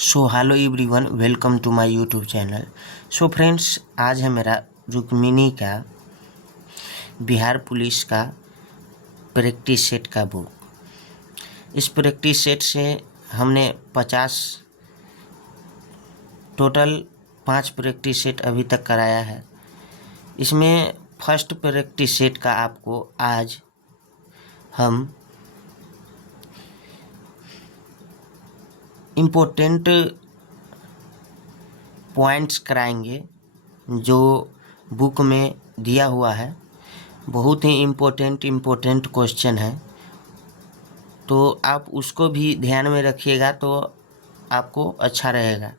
So hello everyone, welcome to my YouTube channel. So friends, आज है मेरा रुक्मिणी का बिहार पुलिस का प्रैक्टिस सेट का बुक। इस प्रैक्टिस सेट से हमने 50 टोटल 5 प्रैक्टिस सेट अभी तक कराया है। इसमें फर्स्ट प्रैक्टिस सेट का आपको आज हम इम्पोर्टेंट पॉइंट्स कराएंगे जो बुक में दिया हुआ है। बहुत ही इम्पोर्टेंट क्वेश्चन है, तो आप उसको भी ध्यान में रखिएगा तो आपको अच्छा रहेगा।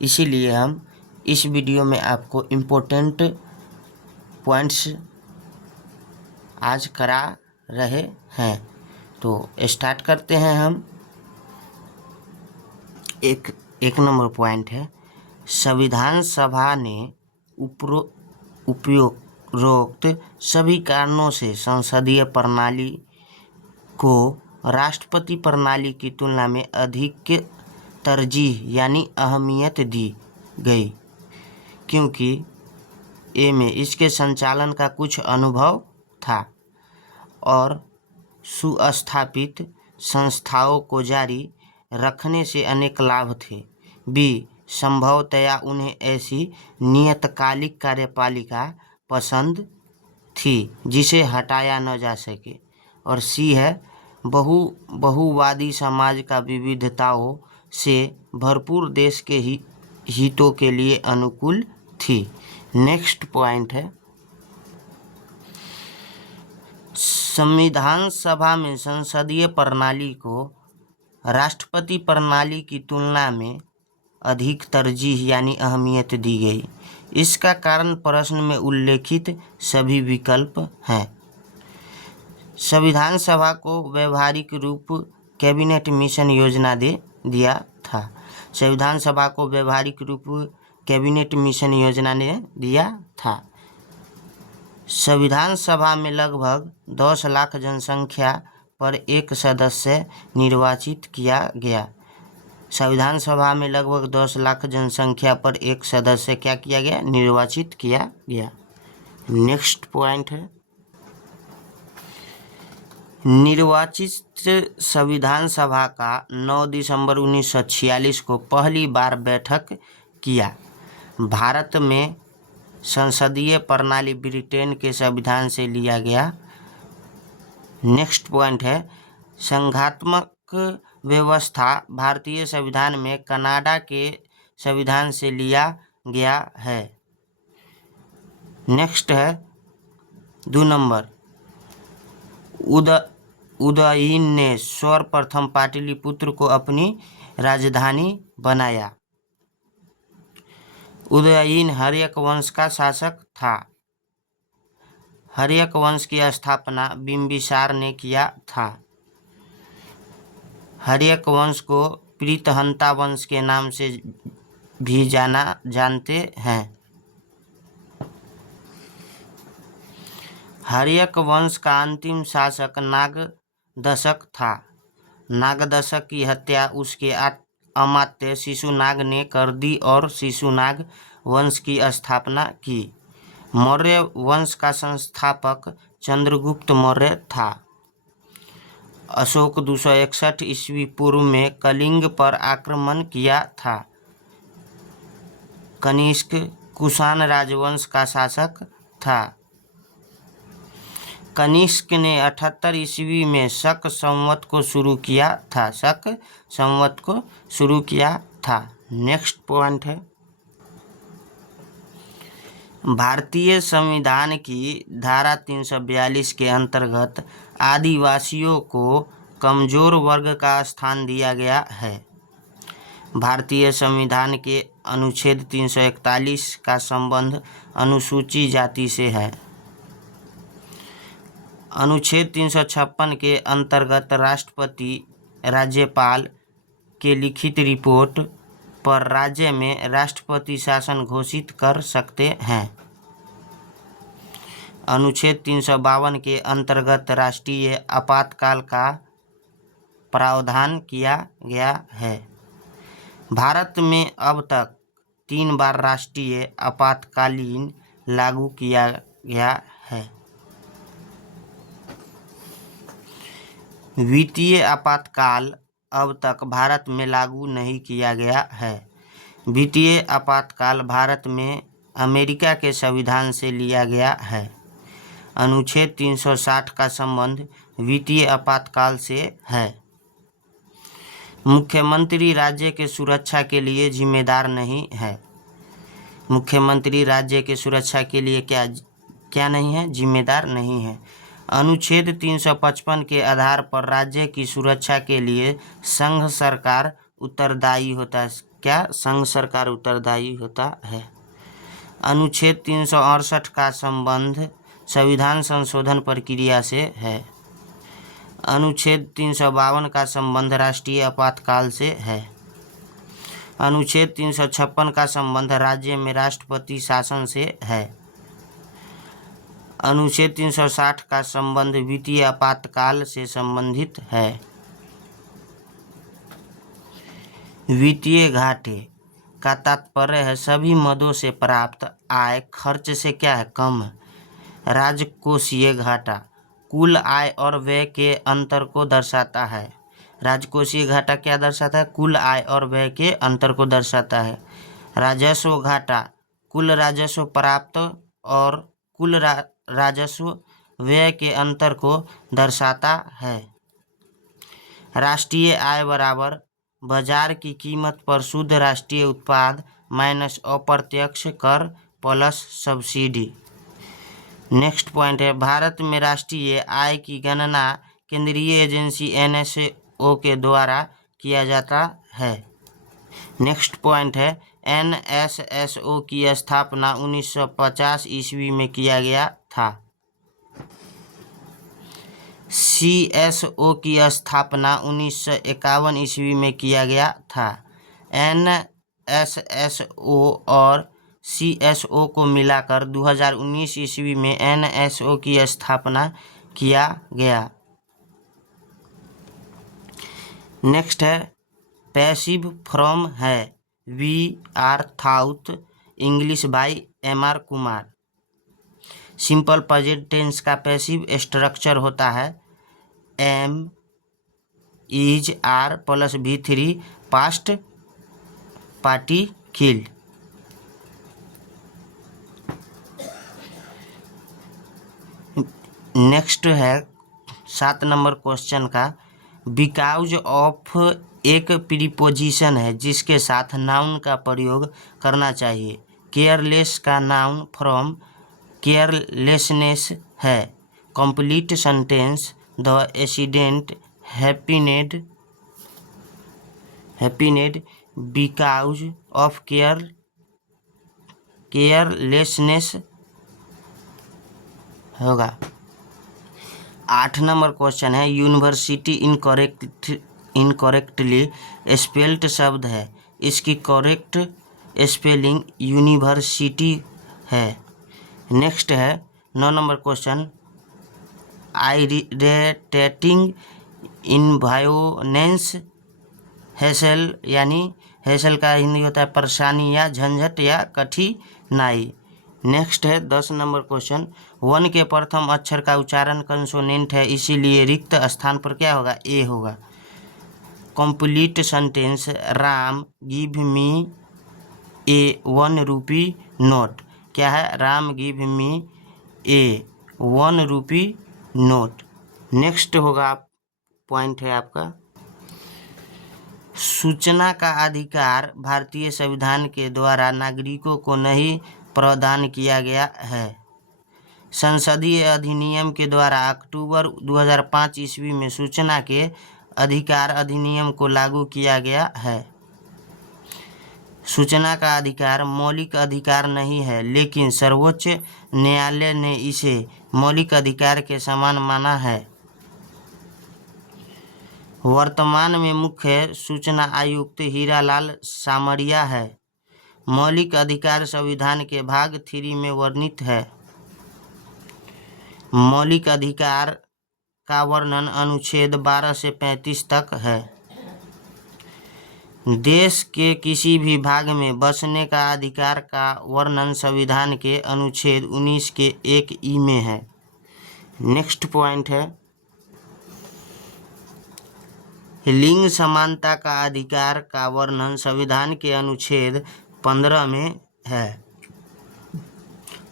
इसीलिए हम इस वीडियो में आपको इम्पोर्टेंट पॉइंट्स आज करा रहे हैं। तो स्टार्ट करते हैं हम। एक नंबर पॉइंट है, संविधान सभा ने उपरोक्त सभी कारणों से संसदीय प्रणाली को राष्ट्रपति प्रणाली की तुलना में अधिक तरजीह यानी अहमियत दी गई, क्योंकि ए में इसके संचालन का कुछ अनुभव था और सुस्थापित संस्थाओं को जारी रखने से अनेक लाभ थे। बी, संभवतया उन्हें ऐसी नियतकालिक कार्यपालिका पसंद थी जिसे हटाया न जा सके। और सी है, बहुवादी समाज का विविधताओं से भरपूर देश के हितों के लिए अनुकूल थी। नेक्स्ट पॉइंट है, संविधान सभा में संसदीय प्रणाली को राष्ट्रपति प्रणाली की तुलना में अधिक तरजीह यानी अहमियत दी गई। इसका कारण प्रश्न में उल्लेखित सभी विकल्प हैं। संविधान सभा को व्यवहारिक रूप कैबिनेट मिशन योजना दे दिया था। संविधान सभा को व्यवहारिक रूप कैबिनेट मिशन योजना ने दिया था। संविधान सभा में लगभग 10 लाख जनसंख्या पर एक सदस्य निर्वाचित किया गया। संविधान सभा में लगभग 10 लाख जनसंख्या पर एक सदस्य क्या किया गया? निर्वाचित किया गया। नेक्स्ट पॉइंट है, निर्वाचित संविधान सभा का 9 दिसंबर 1946 को पहली बार बैठक किया। भारत में संसदीय प्रणाली ब्रिटेन के संविधान से लिया गया। नेक्स्ट पॉइंट है, संघात्मक व्यवस्था भारतीय संविधान में कनाडा के संविधान से लिया गया है। नेक्स्ट है 2 नंबर, उदयन ने सर्वप्रथम पाटलिपुत्र को अपनी राजधानी बनाया। उदयन हर्यक वंश का शासक था। हर्यक वंश की स्थापना बिंबिसार ने किया था। हर्यक वंश को प्रीतहंता वंश के नाम से भी जानते हैं। हर्यक वंश का अंतिम शासक नागदशक था। नागदशक की हत्या उसके अमात्य शिशुनाग ने कर दी और शिशुनाग वंश की स्थापना की। मौर्य वंश का संस्थापक चंद्रगुप्त मौर्य था। अशोक 261 ईस्वी पूर्व में कलिंग पर आक्रमण किया था। कनिष्क कुषाण राजवंश का शासक था। कनिष्क ने 78 ईस्वी में शक संवत को शुरू किया था। नेक्स्ट पॉइंट है, भारतीय संविधान की धारा 342 के अंतर्गत आदिवासियों को कमजोर वर्ग का स्थान दिया गया है। भारतीय संविधान के अनुच्छेद 341 का संबंध अनुसूचित जाति से है। अनुच्छेद 356 के अंतर्गत राष्ट्रपति राज्यपाल के लिखित रिपोर्ट पर राज्य में राष्ट्रपति शासन घोषित कर सकते हैं। अनुच्छेद 352 के अंतर्गत राष्ट्रीय आपातकाल का प्रावधान किया गया है। भारत में अब तक 3 बार राष्ट्रीय आपातकालीन लागू किया गया है। वित्तीय आपातकाल अब तक भारत में लागू नहीं किया गया है। वित्तीय आपातकाल भारत में अमेरिका के संविधान से लिया गया है। अनुच्छेद 360 का संबंध वित्तीय आपातकाल से है। मुख्यमंत्री राज्य के सुरक्षा के लिए जिम्मेदार नहीं है। मुख्यमंत्री राज्य के सुरक्षा के लिए क्या नहीं है? जिम्मेदार नहीं है। अनुच्छेद 355 के आधार पर राज्य की सुरक्षा के लिए संघ सरकार उत्तरदायी होता है। क्या? संघ सरकार उत्तरदायी होता है। अनुच्छेद 368 का संबंध संविधान संशोधन प्रक्रिया से है। अनुच्छेद 352 का संबंध राष्ट्रीय आपातकाल से है। अनुच्छेद 356 का संबंध राज्य में राष्ट्रपति शासन से है। अनुच्छेद 360 का संबंध वित्तीय आपातकाल से संबंधित है। वित्तीय घाटे का तात्पर्य है सभी मदों से प्राप्त आय खर्च से क्या है? कम। राजकोषीय घाटा कुल आय और व्यय के अंतर को दर्शाता है। राजकोषीय घाटा क्या दर्शाता है? कुल आय और व्यय के अंतर को दर्शाता है। राजस्व घाटा कुल राजस्व प्राप्त और कुल राजस्व व्यय के अंतर को दर्शाता है। राष्ट्रीय आय बराबर बाजार की कीमत पर शुद्ध राष्ट्रीय उत्पाद माइनस अप्रत्यक्ष कर प्लस सब्सिडी। नेक्स्ट पॉइंट है भारत में राष्ट्रीय आय की गणना केंद्रीय एजेंसी NSO के द्वारा किया जाता है। नेक्स्ट पॉइंट है NSSO की स्थापना 1950 ईस्वी में किया गया था। CSO की स्थापना 1951 ईस्वी में किया गया था। NSSO और CSO को मिलाकर 2019 ईस्वी में NSO की स्थापना किया गया। नेक्स्ट है पैसिव फ्रॉम है VR थाउथ English by MR Kumar. Simple present tense का पैसिव स्ट्रक्चर होता है am, is, are plus V3 past particle. Next है 7 नंबर क्वेश्चन का बिकॉज ऑफ एक प्रीपोजिशन है जिसके साथ नाउन का प्रयोग करना चाहिए। केयरलेस का नाउन फ्रॉम केयरलेसनेस है। Complete sentence the accident happened because of carelessness होगा। 8 नंबर क्वेश्चन है यूनिवर्सिटी इनकरेक्टली स्पेल्ड शब्द है। इसकी करेक्ट स्पेलिंग यूनिवर्सिटी है। नेक्स्ट है 9 number question irritating environment hassle यानी हैसल का हिंदी होता है परेशानी या झंझट या कठिनाई। नेक्स्ट है 10 नंबर क्वेश्चन वन के प्रथम अक्षर का उच्चारण कंसोनेंट है इसीलिए रिक्त स्थान पर क्या होगा? ए होगा। Complete sentence Ram give me a 1 rupee note. क्या है? Ram give me a 1 rupee note. Next होगा पॉइंट है आपका सूचना का अधिकार भारतीय संविधान के द्वारा नागरिकों को नहीं प्रदान किया गया है। संसदीय अधिनियम के द्वारा अक्टूबर 2005 ईस्वी में सूचना के अधिकार अधिनियम को लागू किया गया है। सूचना का अधिकार मौलिक अधिकार नहीं है लेकिन सर्वोच्च न्यायालय ने इसे मौलिक अधिकार के समान माना है। वर्तमान में मुख्य सूचना आयुक्त हीरालाल सामरिया है। मौलिक अधिकार संविधान के भाग 3 में वर्णित है। मौलिक अधिकार का वर्णन अनुच्छेद 12 से 35 तक है। देश के किसी भी भाग में बसने का अधिकार का वर्णन संविधान के अनुच्छेद 19 के 1 में है। नेक्स्ट पॉइंट है, लिंग समानता का अधिकार का वर्णन संविधान के अनुच्छेद 15 में है।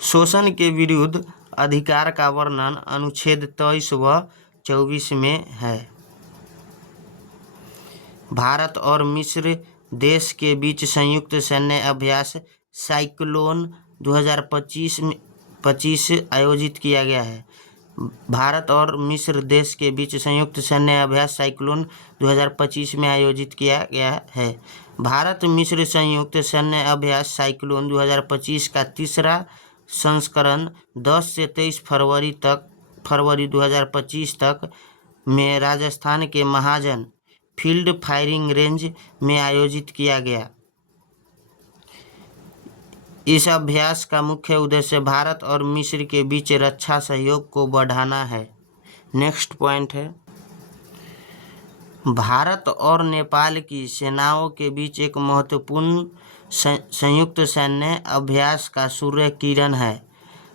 शोषण के विरुद्ध अधिकार का वर्णन अनुच्छेद 23 व 24 में है। भारत और मिस्र देश के बीच संयुक्त सैन्य अभ्यास साइक्लोन 2025 आयोजित किया गया है। भारत और मिस्र देश के बीच संयुक्त सैन्य अभ्यास साइक्लोन 2025 में आयोजित किया गया है। भारत मिस्र संयुक्त सैन्य अभ्यास साइक्लोन 2025 का तीसरा संस्करण 10 से 23 फरवरी 2025 तक में राजस्थान के महाजन फील्ड फायरिंग रेंज में आयोजित किया गया। इस अभ्यास का मुख्य उद्देश्य भारत और मिस्र के बीच रक्षा सहयोग को बढ़ाना है। नेक्स्ट पॉइंट है, भारत और नेपाल की सेनाओं के बीच एक महत्वपूर्ण संयुक्त सैन्य अभ्यास का सूर्य किरण है।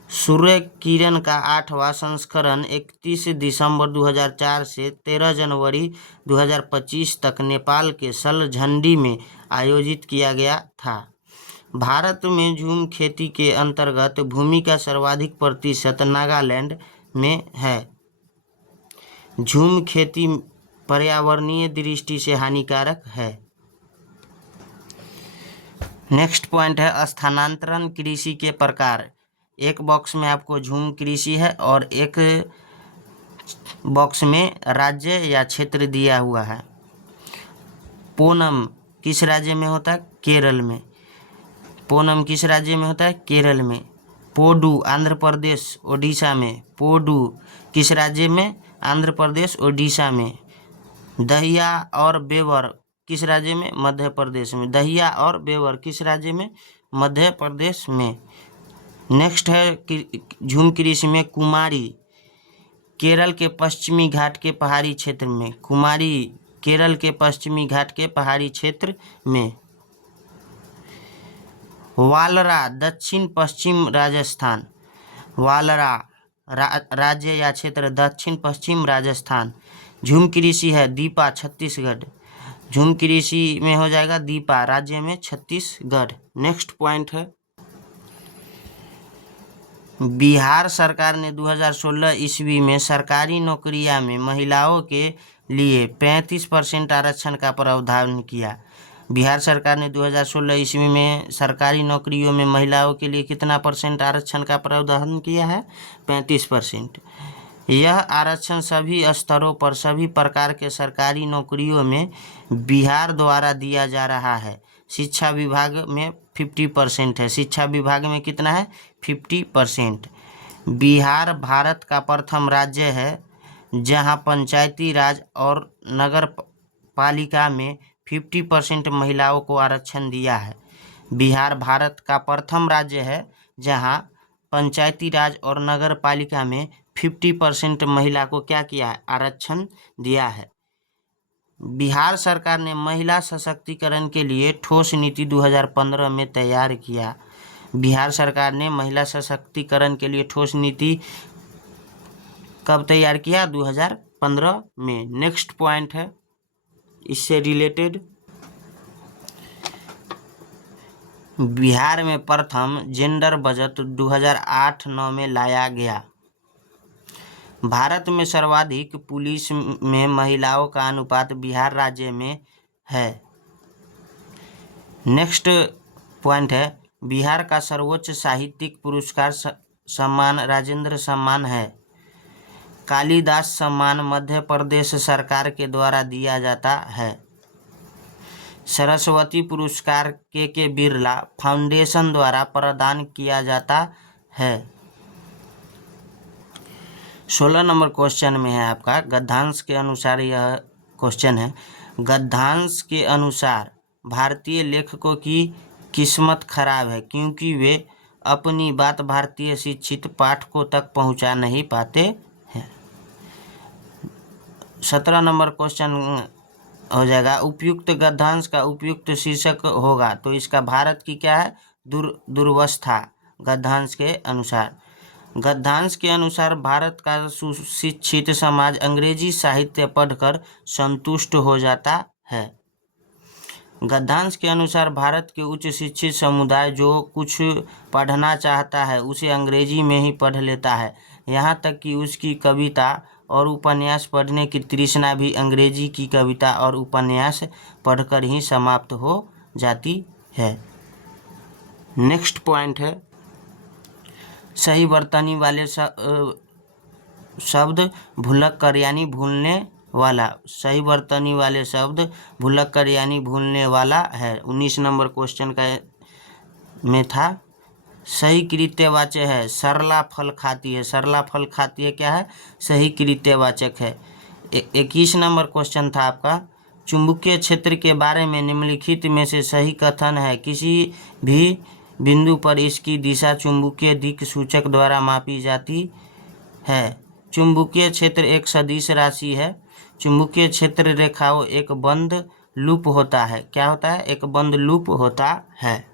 सूर्य किरण का 8वां संस्करण 31 दिसंबर 2004 से 13 जनवरी 2025 तक नेपाल के सलझंडी में आयोजित किया गया था। भारत में झूम खेती के अंतर्गत भूमि का सर्वाधिक प्रतिशत नागालैंड में है। झूम खेती पर्यावरणीय दृष्टि से हानिकारक है। नेक्स्ट पॉइंट है, स्थानांतरण कृषि के प्रकार। एक बॉक्स में आपको झूम कृषि है और एक बॉक्स में राज्य या क्षेत्र दिया हुआ है। पोनम किस राज्य में होता है? केरल में। पोनम किस राज्य में होता है? केरल में। पोडू आंध्र प्रदेश ओडिशा में। पोडू किस राज्य में? आंध्र प्रदेश ओडिशा में। दहिया और बेवर किस राज्य में? मध्य प्रदेश में। दहिया और बेवर किस राज्य में? मध्य प्रदेश में। नेक्स्ट है झूम कृषि में कुमारी, केरल के पश्चिमी घाट के पहाड़ी क्षेत्र में। कुमारी केरल के पश्चिमी घाट के पहाड़ी क्षेत्र में। वालरा दक्षिण पश्चिम राजस्थान। वालरा राज्य या क्षेत्र दक्षिण पश्चिम राजस्थान। झूम कृषि है दीपा छत्तीसगढ़। झूम कृषि में हो जाएगा दीपा, राज्य में छत्तीसगढ़। नेक्स्ट पॉइंट है, बिहार सरकार ने 2016 ईस्वी में सरकारी नौकरियां में महिलाओं के लिए 35% आरक्षण का प्रावधान किया। बिहार सरकार ने 2016 ईस्वी में सरकारी नौकरियों में महिलाओं के लिए कितना परसेंट आरक्षण का प्रावधान किया है? 35%। यह आरक्षण सभी स्तरों पर सभी प्रकार के सरकारी नौकरियों में बिहार द्वारा दिया जा रहा है। शिक्षा विभाग में 50% है। शिक्षा विभाग में कितना है? 50%। बिहार भारत का प्रथम राज्य है जहां पंचायती राज और नगर पालिका में 50% महिलाओं को आरक्षण दिया है। बिहार भारत का प्रथम राज्य है जहां पंचायती राज और नगर पालिका में 50% महिला को क्या किया है? आरक्षण दिया है। बिहार सरकार ने महिला सशक्तिकरण के लिए ठोस नीति 2015 में तैयार किया। बिहार सरकार ने महिला सशक्तिकरण के लिए ठोस नीति कब तैयार किया? 2015 में। नेक्स्ट पॉइंट है इससे रिलेटेड, बिहार में प्रथम जेंडर बजट 2008-9 में लाया गया। भारत में सर्वाधिक पुलिस में महिलाओं का अनुपात बिहार राज्य में है। नेक्स्ट पॉइंट है, बिहार का सर्वोच्च साहित्यिक पुरस्कार सम्मान राजेंद्र सम्मान है। कालिदास सम्मान मध्य प्रदेश सरकार के द्वारा दिया जाता है। सरस्वती पुरस्कार के बिरला फाउंडेशन द्वारा प्रदान किया जाता है। 16 नंबर क्वेश्चन में है आपका गद्यांश के अनुसार यह क्वेश्चन है। गद्यांश के अनुसार भारतीय लेखकों की किस्मत खराब है क्योंकि वे अपनी बात भारतीय शिक्षित पाठकों तक पहुंचा नहीं पाते हैं। 17 नंबर क्वेश्चन हो जाएगा। उपयुक्त गद्यांश का उपयुक्त शीर्षक होगा, तो इसका भारत की क्या है, दुर्वस्था। गद्यांश के अनुसार, गद्यांश के अनुसार भारत का सुशिक्षित समाज अंग्रेजी साहित्य पढ़कर संतुष्ट हो जाता है। गद्यांश के अनुसार भारत के उच्च शिक्षित समुदाय जो कुछ पढ़ना चाहता है उसे अंग्रेजी में ही पढ़ लेता है, यहाँ तक कि उसकी कविता और उपन्यास पढ़ने की तृष्णा भी अंग्रेजी की कविता और उपन्यास पढ़कर ही समाप्त हो जाती है। नेक्स्ट पॉइंट है, सही वर्तनी वाले शब्द भुलक्कर यानी भूलने वाला। सही वर्तनी वाले शब्द भुलक्कर यानी भूलने वाला है। 19 नंबर क्वेश्चन का में था। सही कृत्यवाचक है सरला फल खाती है। सरला फल खाती है क्या है, सही कृत्यवाचक है। 21 नंबर क्वेश्चन था आपका, चुंबकीय क्षेत्र के बारे में निम्नलिखित में से सही कथन है। किसी भी बिंदु पर इसकी दिशा चुंबकीय दिक् सूचक द्वारा मापी जाती है। चुंबकीय क्षेत्र एक सदिश राशि है। चुंबकीय क्षेत्र रेखाओं एक बंद लूप होता है। क्या होता है, एक बंद लूप होता है।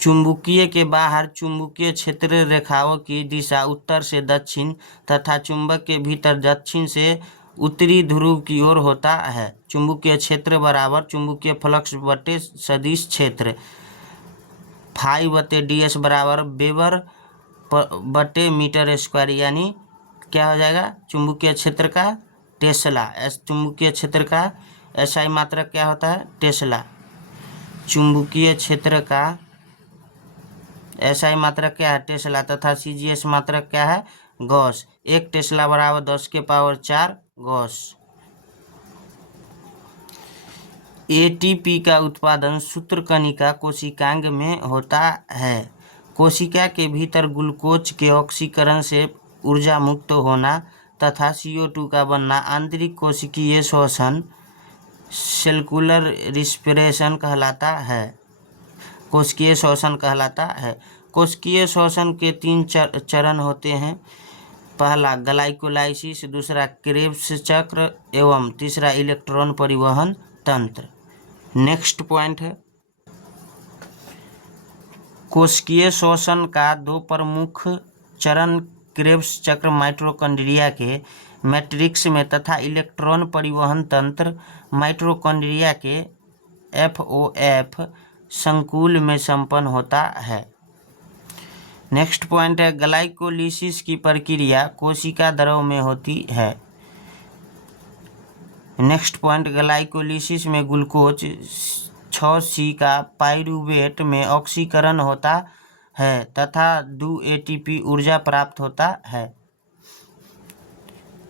चुंबकीय के बाहर चुंबकीय क्षेत्र रेखाओं की दिशा उत्तर से दक्षिण तथा चुंबक के भीतर दक्षिण से उत्तरी ध्रुव की ओर होता है। चुंबकीय क्षेत्र बराबर चुंबकीय फ्लक्स बटे सदिश क्षेत्र। फाई बटे ds बराबर वेबर बटे मीटर स्क्वायर, यानी क्या हो जाएगा, चुंबकीय क्षेत्र का टेस्ला। चुंबकीय क्षेत्र का SI मात्रक क्या होता है, टेस्ला। चुंबकीय क्षेत्र का SI मात्रक क्या है, टेस्ला, तथा CGS मात्रक क्या है, गॉस। 1 टेस्ला बराबर 10⁴ गॉस। ATP का उत्पादन सूत्रकणिका कोशिकांग में होता है। कोशिका के भीतर ग्लूकोज के ऑक्सीकरण से ऊर्जा मुक्त होना तथा CO2 का बनना आंतरिक कोशिकीय श्वसन सेलुलर रिस्पिरेशन कहलाता है। कोशिकीय श्वसन कहलाता है। कोशिकीय श्वसन के 3 चरण होते हैं। पहला ग्लाइकोलाइसिस, दूसरा क्रेब्स चक्र एवं तीसरा इलेक्ट्रॉन परिवहन तंत्र। नेक्स्ट पॉइंट है, कोशिकीय श्वसन का 2 प्रमुख चरण क्रेब्स चक्र माइटोकॉन्ड्रिया के मैट्रिक्स में तथा इलेक्ट्रॉन परिवहन तंत्र माइटोकॉन्ड्रिया के FOF संकुल में संपन्न होता है। नेक्स्ट पॉइंट है, ग्लाइकोलिसिस की प्रक्रिया कोशिका द्रव में होती है। नेक्स्ट पॉइंट, ग्लाइकोलिसिस में ग्लूकोज 6C का पाइरूवेट में ऑक्सीकरण होता है तथा 2 ATP ऊर्जा प्राप्त होता है।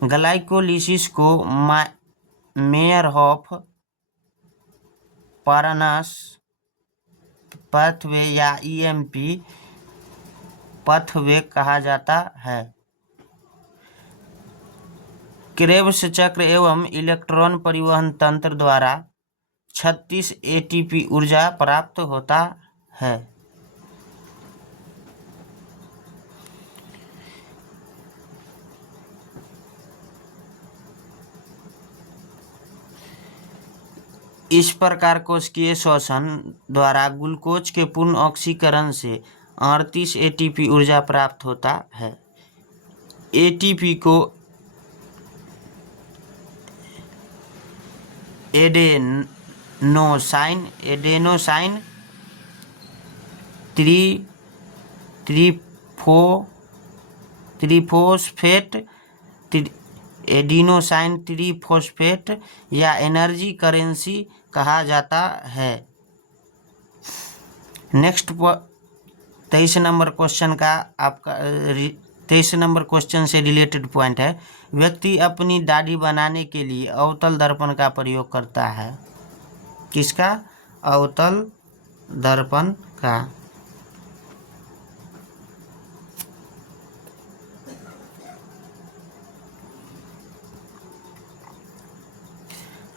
ग्लाइकोलिसिस को मेयरहोफ पारनास पाथवे या EMP पाथवे कहा जाता है। क्रेब्स चक्र एवं इलेक्ट्रॉन परिवहन तंत्र द्वारा 36 ATP ऊर्जा प्राप्त होता है। इस प्रकार कोशिकीय श्वसन द्वारा ग्लूकोज के पूर्ण ऑक्सीकरण से 38 ATP ऊर्जा प्राप्त होता है। ATP को एडेनोसाइन त्रिफोस्फेट या एनर्जी करेंसी कहा जाता है। नेक्स्ट 23 नंबर क्वेश्चन का आपका 23 नंबर क्वेश्चन से रिलेटेड पॉइंट है, व्यक्ति अपनी दाढ़ी बनाने के लिए अवतल दर्पण का प्रयोग करता है। किसका, अवतल दर्पण का।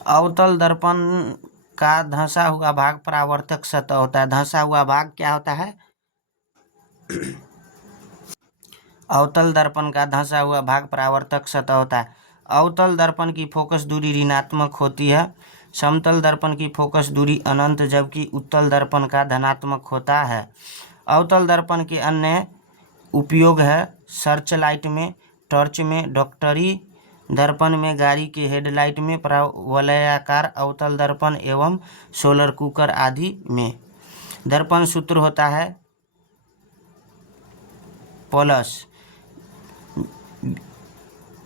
अवतल दर्पण का धंसा हुआ भाग परावर्तक सतह होता है। धंसा हुआ भाग क्या होता है, अवतल दर्पण का धंसा हुआ भाग परावर्तक सतह होता है। अवतल दर्पण की फोकस दूरी ऋणात्मक होती है। समतल दर्पण की फोकस दूरी अनंत जबकि उत्तल दर्पण का धनात्मक होता है। अवतल दर्पण के अन्य उपयोग है सर्च लाइट में, टॉर्च में, डॉक्टरी दर्पण में, गाड़ी के हेडलाइट में, परावलयाकार अवतल दर्पण एवं सोलर कुकर आदि में। दर्पण सूत्र होता है प्लस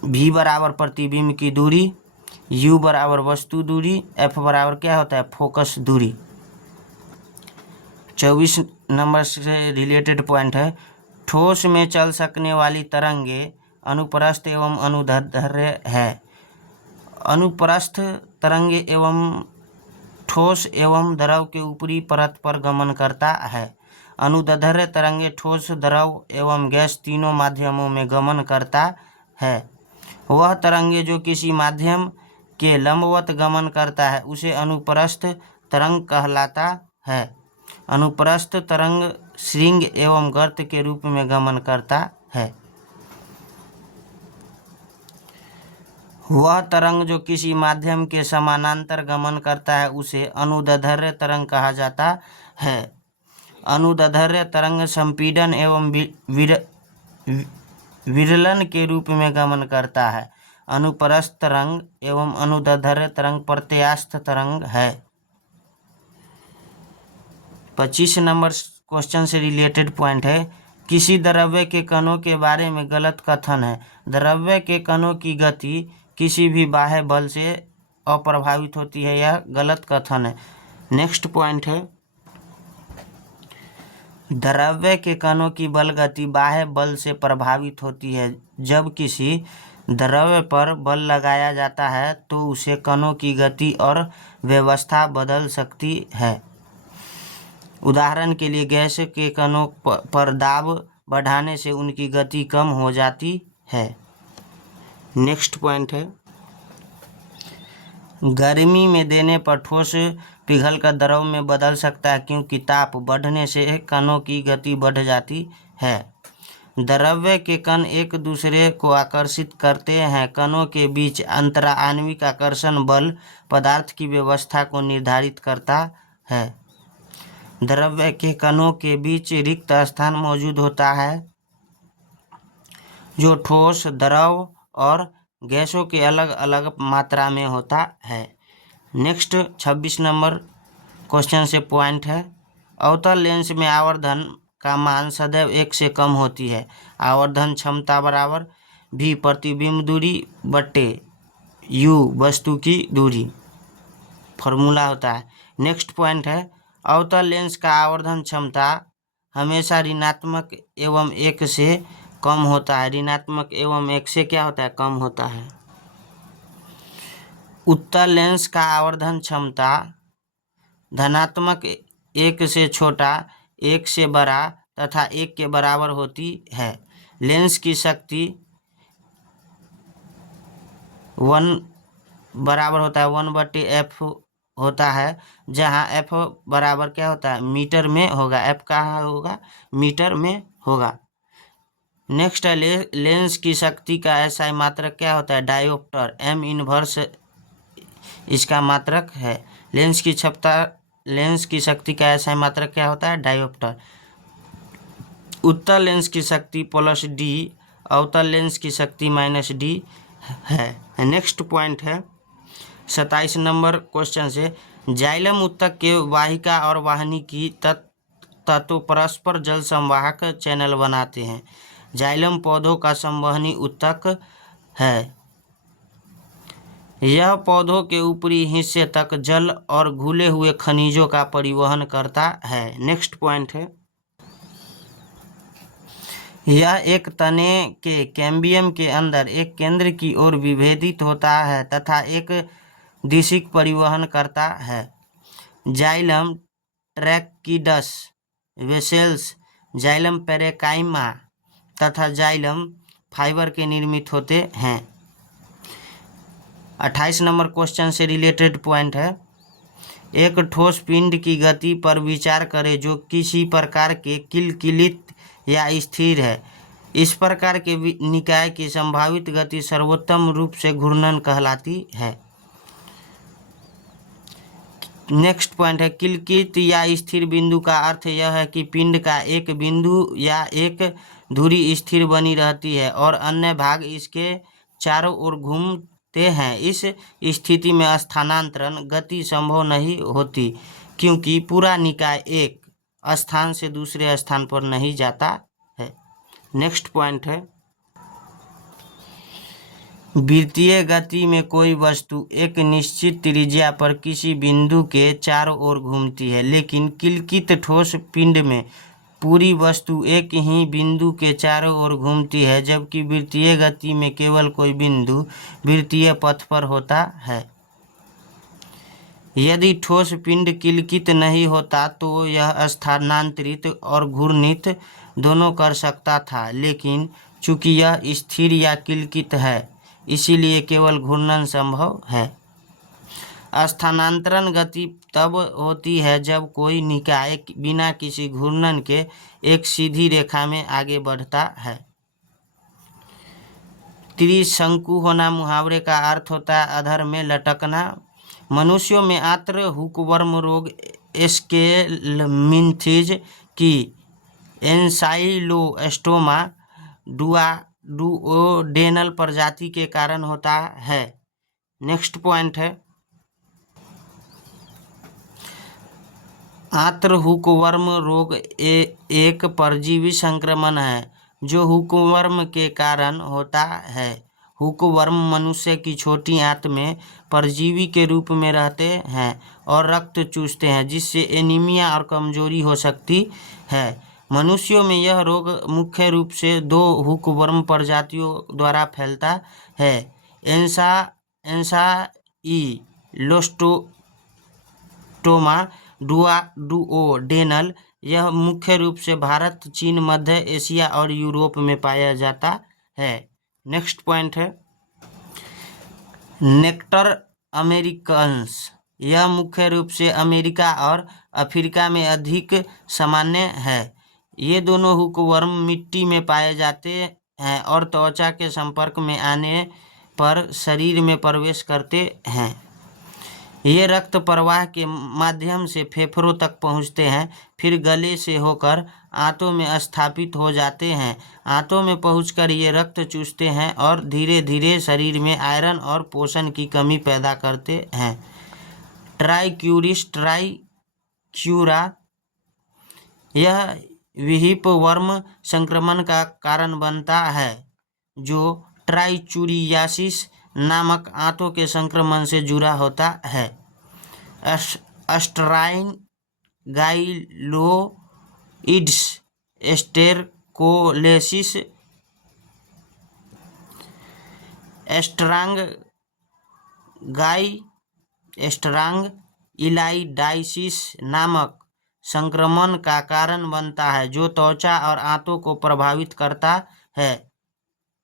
v बराबर प्रतिबिंब की दूरी, u बराबर वस्तु दूरी, f बराबर क्या होता है फोकस दूरी। 24 नंबर से रिलेटेड पॉइंट है, ठोस में चल सकने वाली तरंगे अनुप्रस्थ एवं अनुदैर्ध्य है। अनुप्रस्थ तरंगे एवं ठोस एवं द्रव के ऊपरी परत पर गमन करता है। अनुदैर्ध्य तरंगे ठोस, द्रव एवं गैस तीनों माध्यमों में गमन करता है। वह तरंगे जो किसी माध्यम के लंबवत गमन करता है उसे अनुप्रस्थ तरंग कहलाता है। अनुप्रस्थ तरंग श्रृंग एवं गर्त के रूप में गमन करता है। वह तरंग जो किसी माध्यम के समानांतर गमन करता है उसे अनुदैर्ध्य तरंग कहा जाता है। अनुदैर्ध्य तरंग संपीड़न एवं विरलन के रूप में गमन करता है। अनुप्रस्थ तरंग एवं अनुदैर्ध्य तरंग प्रत्यास्थ तरंग है। 25 नंबर क्वेश्चन से रिलेटेड पॉइंट है, किसी द्रव्य के कणों के बारे में गलत कथन है। द्रव्य के कणों की गति किसी भी बाह्य बल से अप्रभावित होती है, यह गलत कथन है। नेक्स्ट पॉइंट है, द्रव्य के कणों की बल गति बाह्य बल से प्रभावित होती है। जब किसी द्रव्य पर बल लगाया जाता है तो उसे कणों की गति और व्यवस्था बदल सकती है। उदाहरण के लिए गैस के कणों पर दाब बढ़ाने से उनकी गति कम हो जाती है। नेक्स्ट पॉइंट है, गर्मी में देने पर ठोस पिघलकर द्रव में बदल सकता है क्योंकि ताप बढ़ने से कणों की गति बढ़ जाती है। द्रव्य के कण एक दूसरे को आकर्षित करते हैं। कणों के बीच अंतराआण्विक आकर्षण बल पदार्थ की व्यवस्था को निर्धारित करता है। द्रव्य के कणों के बीच रिक्त स्थान मौजूद होता है जो ठोस, द्रव और गैसों के अलग अलग मात्रा में होता है। नेक्स्ट 26 नंबर क्वेश्चन से पॉइंट है, अवतल लेंस में आवर्धन का मान सदैव 1 से कम होती है। आवर्धन क्षमता बराबर v प्रतिबिंब दूरी बट्टे u वस्तु की दूरी फॉर्मूला होता है। नेक्स्ट पॉइंट है, अवतल लेंस का आवर्धन क्षमता हमेशा ऋणात्मक एवं 1 से कम होता है। ऋणात्मक एवं 1 से क्या होता है कम होता है। उत्तल लेंस का आवर्धन क्षमता धनात्मक 1 से छोटा, 1 से बड़ा तथा 1 के बराबर होती है। लेंस की शक्ति 1 बराबर होता है 1/f होता है, जहां f बराबर क्या होता है मीटर में होगा। f कहाँ होगा मीटर में होगा। नेक्स्ट है, लेंस की शक्ति का एसआई मात्रक क्या होता है डायोप्टर, m इनवर्स इसका मात्रक है। लेंस की शक्ति का एसआई मात्रक क्या होता है डायोप्टर। उत्तल लेंस की शक्ति प्लस d, अवतल लेंस की शक्ति माइनस d है। नेक्स्ट पॉइंट है 27 नंबर क्वेश्चन से, जाइलम उत्तक के वाहिका और वाहिनी की तत्व परस्पर जल संवाहक चैनल बनाते हैं। जाइलम पौधों का संवहनी उत्तक है। यह पौधों के ऊपरी हिस्से तक जल और घुले हुए खनिजों का परिवहन करता है। नेक्स्ट पॉइंट है, यह एक तने के कैम्बियम के अंदर एक केंद्र की ओर विभेदित होता है तथा एक दिशिक परिवहन करता है। जाइलम ट्रैकिडस, वेसेल्स, जाइलम पेरेकाइमा तथा जाइलम फाइबर के निर्मित होते हैं। 28 नंबर क्वेश्चन से रिलेटेड पॉइंट है, एक ठोस पिंड की गति पर विचार करें जो किसी प्रकार के किलकिलित या स्थिर है। इस प्रकार के निकाय की संभावित गति सर्वोत्तम रूप से घूर्णन कहलाती है। नेक्स्ट पॉइंट है किलकित या स्थिर बिंदु का अर्थ यह है कि पिंड का एक बिंदु या एक धुरी स्थिर बनी रहती है और अन्य भाग इसके चारों ओर घूमते हैं। इस स्थिति में स्थानांतरण गति संभव नहीं होती क्योंकि पूरा निकाय एक स्थान से दूसरे स्थान पर नहीं जाता है। नेक्स्ट पॉइंट है वृत्तीय गति में कोई वस्तु एक निश्चित त्रिज्या पर किसी बिंदु के चारों ओर घूमती है, लेकिन किलकित ठोस पिंड में पूरी वस्तु एक ही बिंदु के चारों ओर घूमती है, जबकि वृत्तीय गति में केवल कोई बिंदु वृत्तीय पथ पर होता है। यदि ठोस पिंड किलकित नहीं होता तो यह स्थानांतरित और घूर्णित दोनों कर सकता था, लेकिन चूंकि यह स्थिर या किलकित है इसीलिए केवल घूर्णन संभव है। स्थानांतरण गति तब होती है जब कोई निकाय बिना किसी घूर्णन के एक सीधी रेखा में आगे बढ़ता है। त्रिशंकु होना मुहावरे का अर्थ होता है अधर में लटकना। मनुष्यों में आंत्र हुकवर्म रोग स्केलमिंथिज की एंसाइलोस्टोमा डुओडेनल प्रजाति के कारण होता है। नेक्स्ट पॉइंट है आंत्र हुकवर्म रोग एक परजीवी संक्रमण है जो हुकवर्म के कारण होता है। हुकवर्म मनुष्य की छोटी आंत में परजीवी के रूप में रहते हैं और रक्त चूसते हैं, जिससे एनीमिया और कमजोरी हो सकती है। मनुष्यों में यह रोग मुख्य रूप से दो हुकवर्म प्रजातियों द्वारा फैलता है, एंसाइलोस्टोमा डुओडेनल। यह मुख्य रूप से भारत, चीन, मध्य एशिया और यूरोप में पाया जाता है। नेक्स्ट पॉइंट है नेक्टर अमेरिकन्स। यह मुख्य रूप से अमेरिका और अफ्रीका में अधिक सामान्य है। ये दोनों हुकवर्म मिट्टी में पाए जाते हैं और त्वचा के संपर्क में आने पर शरीर में प्रवेश करते हैं। ये रक्त प्रवाह के माध्यम से फेफड़ों तक पहुंचते हैं, फिर गले से होकर आंतों में स्थापित हो जाते हैं। आंतों में पहुंचकर ये रक्त चूसते हैं और धीरे धीरे शरीर में आयरन और पोषण की कमी पैदा करते हैं। ट्राइक्यूरिस ट्राइक्यूरा यह विहिप वर्म संक्रमण का कारण बनता है जो ट्राइचूरियासिस नामक आंतों के संक्रमण से जुड़ा होता है। अस्ट्राइन गाइलोइड्स एस्टेरकोलेसिस एस्ट्रांग इलाइडाइसिस नामक संक्रमण का कारण बनता है जो त्वचा और आंतों को प्रभावित करता है।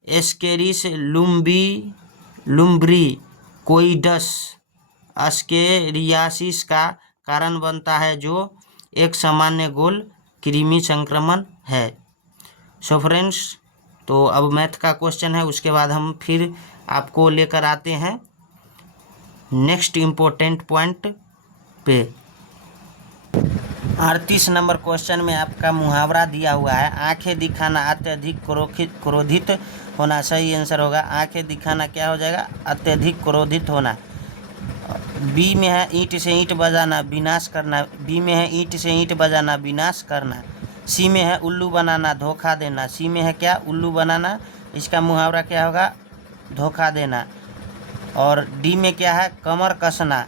एस्केरिस लुम्ब्रिकोइडस अस्केरियासिस का कारण बनता है जो एक सामान्य गोल कृमि संक्रमण है। सो फ्रेंड्स, तो अब मैथ का क्वेश्चन है, उसके बाद हम फिर आपको लेकर आते हैं नेक्स्ट इम्पोर्टेंट पॉइंट पे। 38 नंबर क्वेश्चन में आपका मुहावरा दिया हुआ है आंखें दिखाना अत्यधिक क्रोधित होना। सही आंसर होगा आंखें दिखाना क्या हो जाएगा, अत्यधिक क्रोधित होना। बी में है ईंट से ईंट बजाना विनाश करना। बी में है ईंट से ईंट बजाना विनाश करना। सी में है उल्लू बनाना धोखा देना। सी में है क्या, उल्लू बनाना। इसका मुहावरा क्या होगा, धोखा देना। और डी में क्या है, कमर कसना।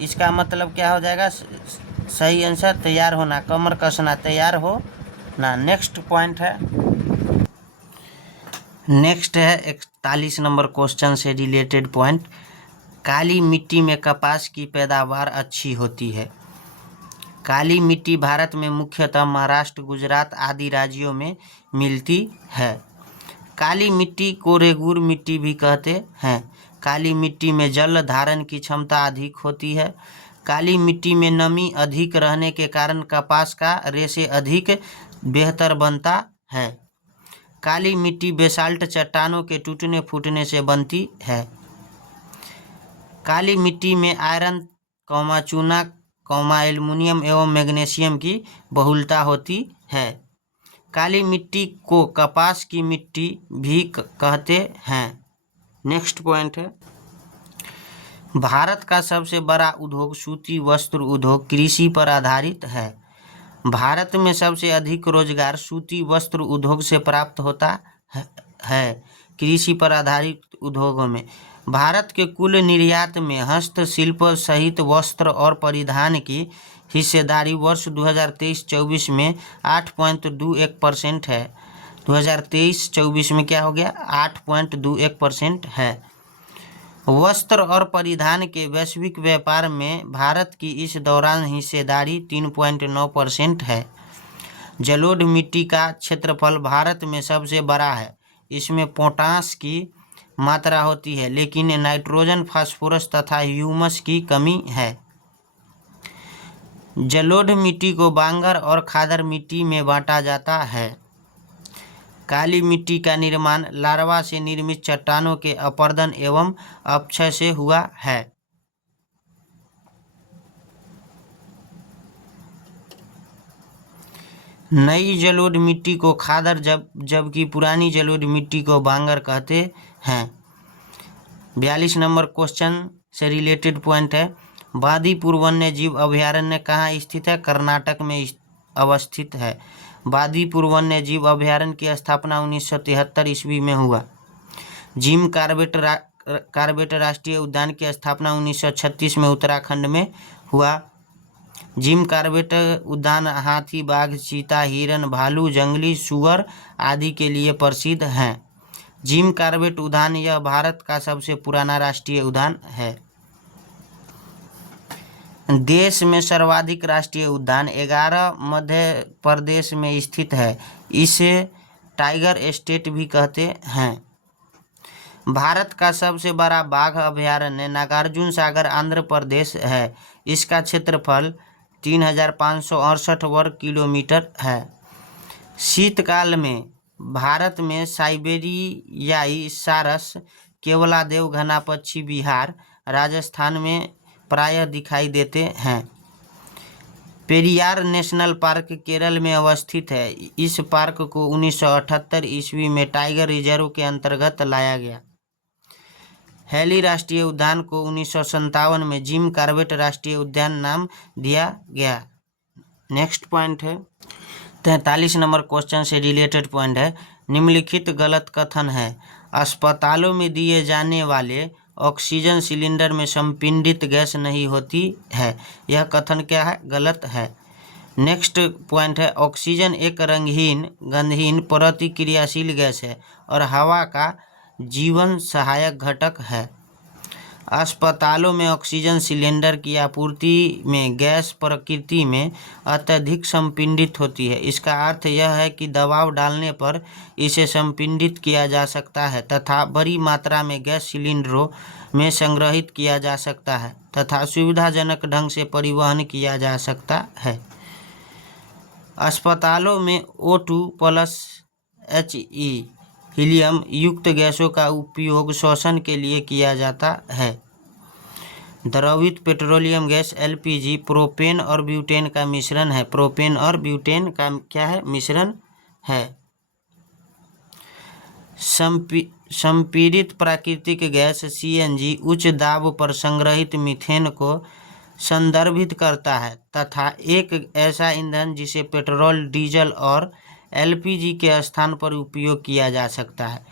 इसका मतलब क्या हो जाएगा, सही आंसर तैयार होना, कमर कसना, तैयार हो ना। नेक्स्ट पॉइंट है नेक्स्ट है 41 नंबर क्वेश्चन से रिलेटेड पॉइंट। काली मिट्टी में कपास की पैदावार अच्छी होती है। काली मिट्टी भारत में मुख्यतः महाराष्ट्र, गुजरात आदि राज्यों में मिलती है। काली मिट्टी को रेगूर मिट्टी भी कहते हैं। काली मिट्टी में जल धारण की क्षमता अधिक होती है। काली मिट्टी में नमी अधिक रहने के कारण कपास का रेशे अधिक बेहतर बनता है। काली मिट्टी बेसाल्ट चट्टानों के टूटने फूटने से बनती है। काली मिट्टी में आयरन, चूना, एल्युमिनियम एवं मैग्नीशियम की बहुलता होती है। काली मिट्टी को कपास की मिट्टी भी कहते हैं। नेक्स्ट पॉइंट है, भारत का सबसे बड़ा उद्योग सूती वस्त्र उद्योग कृषि पर आधारित है। भारत में सबसे अधिक रोजगार सूती वस्त्र उद्योग से प्राप्त होता है। कृषि पर आधारित उद्योगों में भारत के कुल निर्यात में हस्तशिल्प सहित वस्त्र और परिधान की हिस्सेदारी वर्ष 2023-24 में 8.21% है। 2023-24 में क्या हो गया? 8.21% है। वस्त्र और परिधान के वैश्विक व्यापार में भारत की इस दौरान हिस्सेदारी 3.9% है। जलोढ़ मिट्टी का क्षेत्रफल भारत में सबसे बड़ा है। इसमें पोटाश की मात्रा होती है, लेकिन नाइट्रोजन, फास्फोरस तथा ह्यूमस की कमी है। जलोढ़ मिट्टी को बांगर और खादर मिट्टी में बांटा जाता है। काली मिट्टी का निर्माण लार्वा से निर्मित चट्टानों के अपरदन एवं अपक्षय से हुआ है। नई जलोढ़ मिट्टी को खादर जबकि पुरानी जलोढ़ मिट्टी को बांगर कहते हैं। 42 नंबर क्वेश्चन से रिलेटेड पॉइंट है, बांदीपुर वन्य जीव अभयारण्य कहाँ स्थित है? कर्नाटक में अवस्थित है। बांदीपुर वन्य जीव अभयारण्य की स्थापना 1973 ईस्वी में हुआ। जिम कार्बेट राष्ट्रीय उद्यान की स्थापना 1936 में उत्तराखंड में हुआ। जिम कार्बेट उद्यान हाथी, बाघ, चीता, हिरन, भालू, जंगली सूअर आदि के लिए प्रसिद्ध हैं। जिम कार्बेट उद्यान यह भारत का सबसे पुराना राष्ट्रीय उद्यान है। देश में सर्वाधिक राष्ट्रीय उद्यान 11 मध्य प्रदेश में स्थित है। इसे टाइगर स्टेट भी कहते हैं। भारत का सबसे बड़ा बाघ अभयारण्य नागार्जुन सागर आंध्र प्रदेश है। इसका क्षेत्रफल 3568 वर्ग किलोमीटर है। शीतकाल में भारत में साइबेरियाई सारस, केवलादेव घना पक्षी बिहार, राजस्थान में प्रायः दिखाई देते हैं। पेरियार नेशनल पार्क केरल में अवस्थित है। इस पार्क को 1978 ईस्वी में टाइगर रिजर्व के अंतर्गत लाया गया। हैली राष्ट्रीय उद्यान को 1957 में जिम कार्बेट राष्ट्रीय उद्यान नाम दिया गया। नेक्स्ट पॉइंट है, 43 नंबर क्वेश्चन से रिलेटेड पॉइंट है, निम्नलिखित गलत कथन है। अस्पतालों में दिए जाने वाले ऑक्सीजन सिलेंडर में संपीड़ित गैस नहीं होती है। यह कथन क्या है? गलत है। नेक्स्ट पॉइंट है, ऑक्सीजन एक रंगहीन, गंधहीन, प्रतिक्रियाशील गैस है और हवा का जीवन सहायक घटक है। अस्पतालों में ऑक्सीजन सिलेंडर की आपूर्ति में गैस प्रकृति में अत्यधिक संपीड़ित होती है। इसका अर्थ यह है कि दबाव डालने पर इसे संपीड़ित किया जा सकता है तथा बड़ी मात्रा में गैस सिलेंडरों में संग्रहित किया जा सकता है तथा सुविधाजनक ढंग से परिवहन किया जा सकता है। अस्पतालों में O2+He हीलियम युक्त गैसों का उपयोग श्वसन के लिए किया जाता है। द्रवित पेट्रोलियम गैस LPG प्रोपेन और ब्यूटेन का मिश्रण है। प्रोपेन और ब्यूटेन का क्या है? मिश्रण है। संपीड़ित प्राकृतिक गैस CNG उच्च दाब पर संग्रहित मीथेन को संदर्भित करता है तथा एक ऐसा ईंधन जिसे पेट्रोल, डीजल और LPG के स्थान पर उपयोग किया जा सकता है।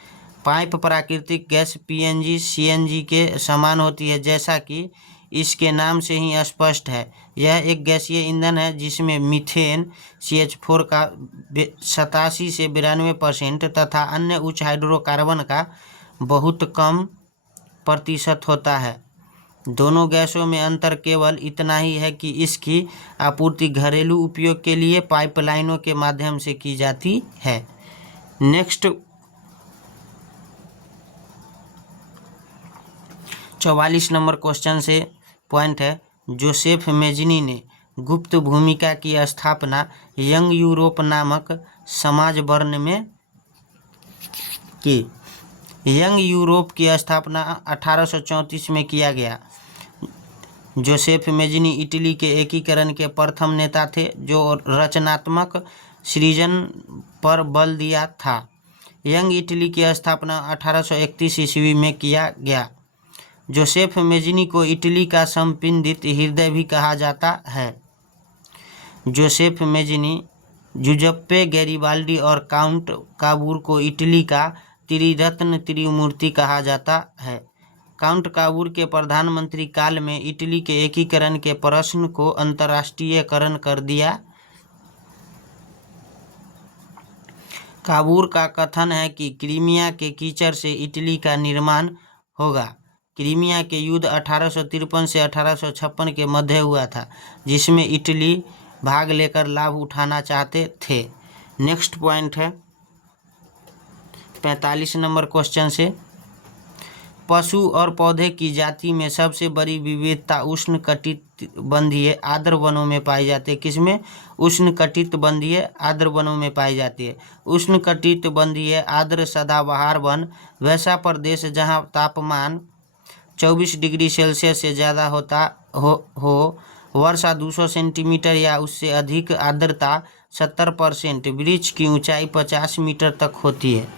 पाइप प्राकृतिक गैस PNG CNG के समान होती है, जैसा कि इसके नाम से ही स्पष्ट है। यह एक गैसीय ईंधन है जिसमें मीथेन CH4 का 87 से 92% तथा अन्य उच्च हाइड्रोकार्बन का बहुत कम प्रतिशत होता है। दोनों गैसों में अंतर केवल इतना ही है कि इसकी आपूर्ति घरेलू उपयोग के लिए पाइपलाइनों के माध्यम से की जाती है। नेक्स्ट 44 नंबर क्वेश्चन से पॉइंट है, जोसेफ मेजनी ने गुप्त भूमिका की स्थापना यंग यूरोप नामक समाज वर्ण में की। यंग यूरोप की स्थापना 1834 में किया गया। जोसेफ मेज़नी इटली के एकीकरण के प्रथम नेता थे जो रचनात्मक सृजन पर बल दिया था। यंग इटली की स्थापना 1831 ईस्वी में किया गया। जोसेफ मेज़नी को इटली का संपिंदित हृदय भी कहा जाता है। जोसेफ मेज़नी, जुज़प्पे गैरिबाल्डी और काउंट काबूर को इटली का त्रिरत्न त्रिमूर्ति कहा जाता है। काउंट काबूर के प्रधानमंत्री काल में इटली के एकीकरण के प्रश्न को अंतर्राष्ट्रीयकरण कर दिया। काबूर का कथन है कि क्रीमिया के कीचड़ से इटली का निर्माण होगा। क्रीमिया के युद्ध 1853 से 1856 के मध्य हुआ था, जिसमें इटली भाग लेकर लाभ उठाना चाहते थे। नेक्स्ट पॉइंट है 45 नंबर क्वेश्चन से, पशु और पौधे की जाति में सबसे बड़ी विविधता उष्णकटिबंधीय आर्द्र वनों में पाई जाती है। किसमें? उष्णकटिबंधीय आर्द्र वनों में पाई जाती है। उष्णकटिबंधीय आर्द्र सदाबहार वन वैसा प्रदेश जहां तापमान 24 डिग्री सेल्सियस से ज़्यादा होता हो, वर्षा 200 सेंटीमीटर या उससे अधिक, आर्द्रता 70%, वृक्ष की ऊंचाई 50 मीटर तक होती है।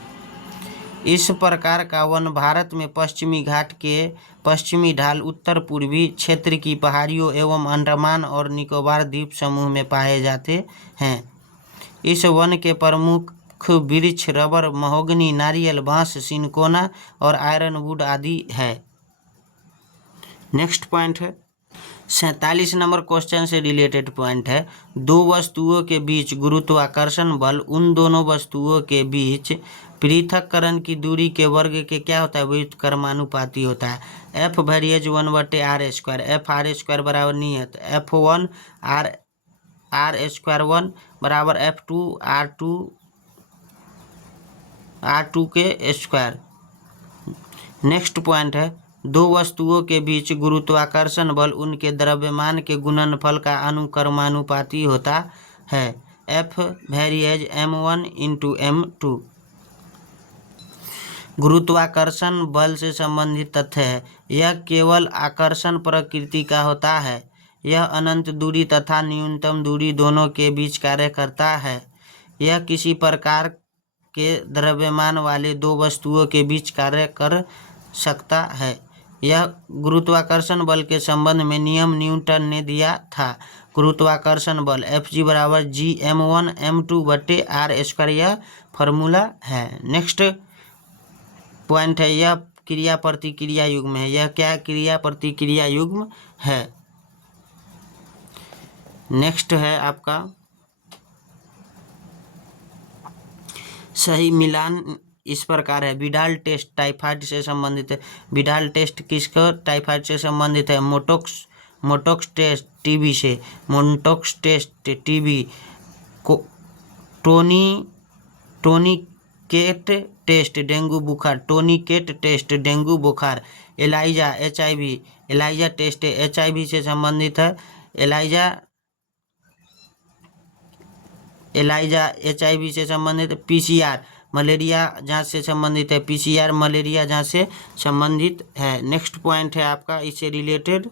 इस प्रकार का वन भारत में पश्चिमी घाट के पश्चिमी ढाल, उत्तर पूर्वी क्षेत्र की पहाड़ियों एवं अंडमान और निकोबार द्वीप समूह में पाए जाते हैं। इस वन के प्रमुख वृक्ष रबर, महोगनी, नारियल, बांस, सिनकोना और आयरनवुड आदि है। नेक्स्ट पॉइंट है 47 नंबर क्वेश्चन से रिलेटेड पॉइंट है, दो वस्तुओं के बीच गुरुत्वाकर्षण बल उन दोनों वस्तुओं के बीच पृथक्करण की दूरी के वर्ग के क्या होता है? व्युत्क्रमानुपाती होता है। एफ वेरिएज 1/r², एफ r² बराबर नियत, F1 r² बराबर F2 r2 के स्क्वायर। नेक्स्ट पॉइंट है, दो वस्तुओं के बीच गुरुत्वाकर्षण बल उनके द्रव्यमान के गुणनफल का अनुक्रमानुपाती होता है। F varies m1 × m2। गुरुत्वाकर्षण बल से संबंधित तथ्य है, यह केवल आकर्षण प्रकृति का होता है। यह अनंत दूरी तथा न्यूनतम दूरी दोनों के बीच कार्य करता है। यह किसी प्रकार के द्रव्यमान वाले दो वस्तुओं के बीच कार्य कर सकता है। यह गुरुत्वाकर्षण बल के संबंध में नियम न्यूटन ने दिया था। गुरुत्वाकर्षण बल Fg बराबर Gm1 m2/r², यह फॉर्मूला है। नेक्स्ट पॉइंट है, यह क्रिया प्रतिक्रिया युग्म है। यह क्या क्रिया प्रतिक्रिया युग्म है? नेक्स्ट है आपका सही मिलान इस प्रकार है। विडाल टेस्ट टाइफाइड से संबंधित है। विडाल टेस्ट किसका टाइफाइड से संबंधित है? मोटोक्स टेस्ट टीबी से। मोटोक्स टेस्ट टीबी को टोनिकेट टेस्ट डेंगू बुखार, टोनिकेट टेस्ट डेंगू बुखार। ELISA HIV, ELISA test HIV से संबंधित है। एलाइजा HIV से संबंधित। PCR मलेरिया जांच से संबंधित है। PCR मलेरिया जांच से संबंधित है। नेक्स्ट पॉइंट है आपका इससे रिलेटेड,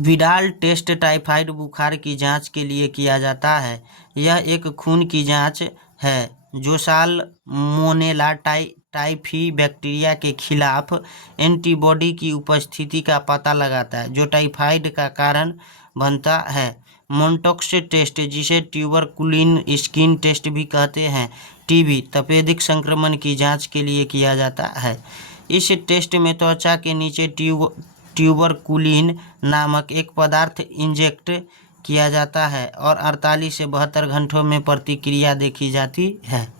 विडाल टेस्ट टाइफाइड बुखार की जांच के लिए किया जाता है। यह एक खून की जांच है जो साल्मोनेला टाइफी बैक्टीरिया के खिलाफ एंटीबॉडी की उपस्थिति का पता लगाता है जो टाइफाइड का कारण बनता है। मोन्टोक्स टेस्ट, जिसे ट्यूबरकुलिन स्किन टेस्ट भी कहते हैं, टीबी तपेदिक संक्रमण की जांच के लिए किया जाता है। इस टेस्ट में त्वचा के नीचे ट्यूबरकुलिन नामक एक पदार्थ इंजेक्ट किया जाता है और 48 से 72 घंटों में प्रतिक्रिया देखी जाती है।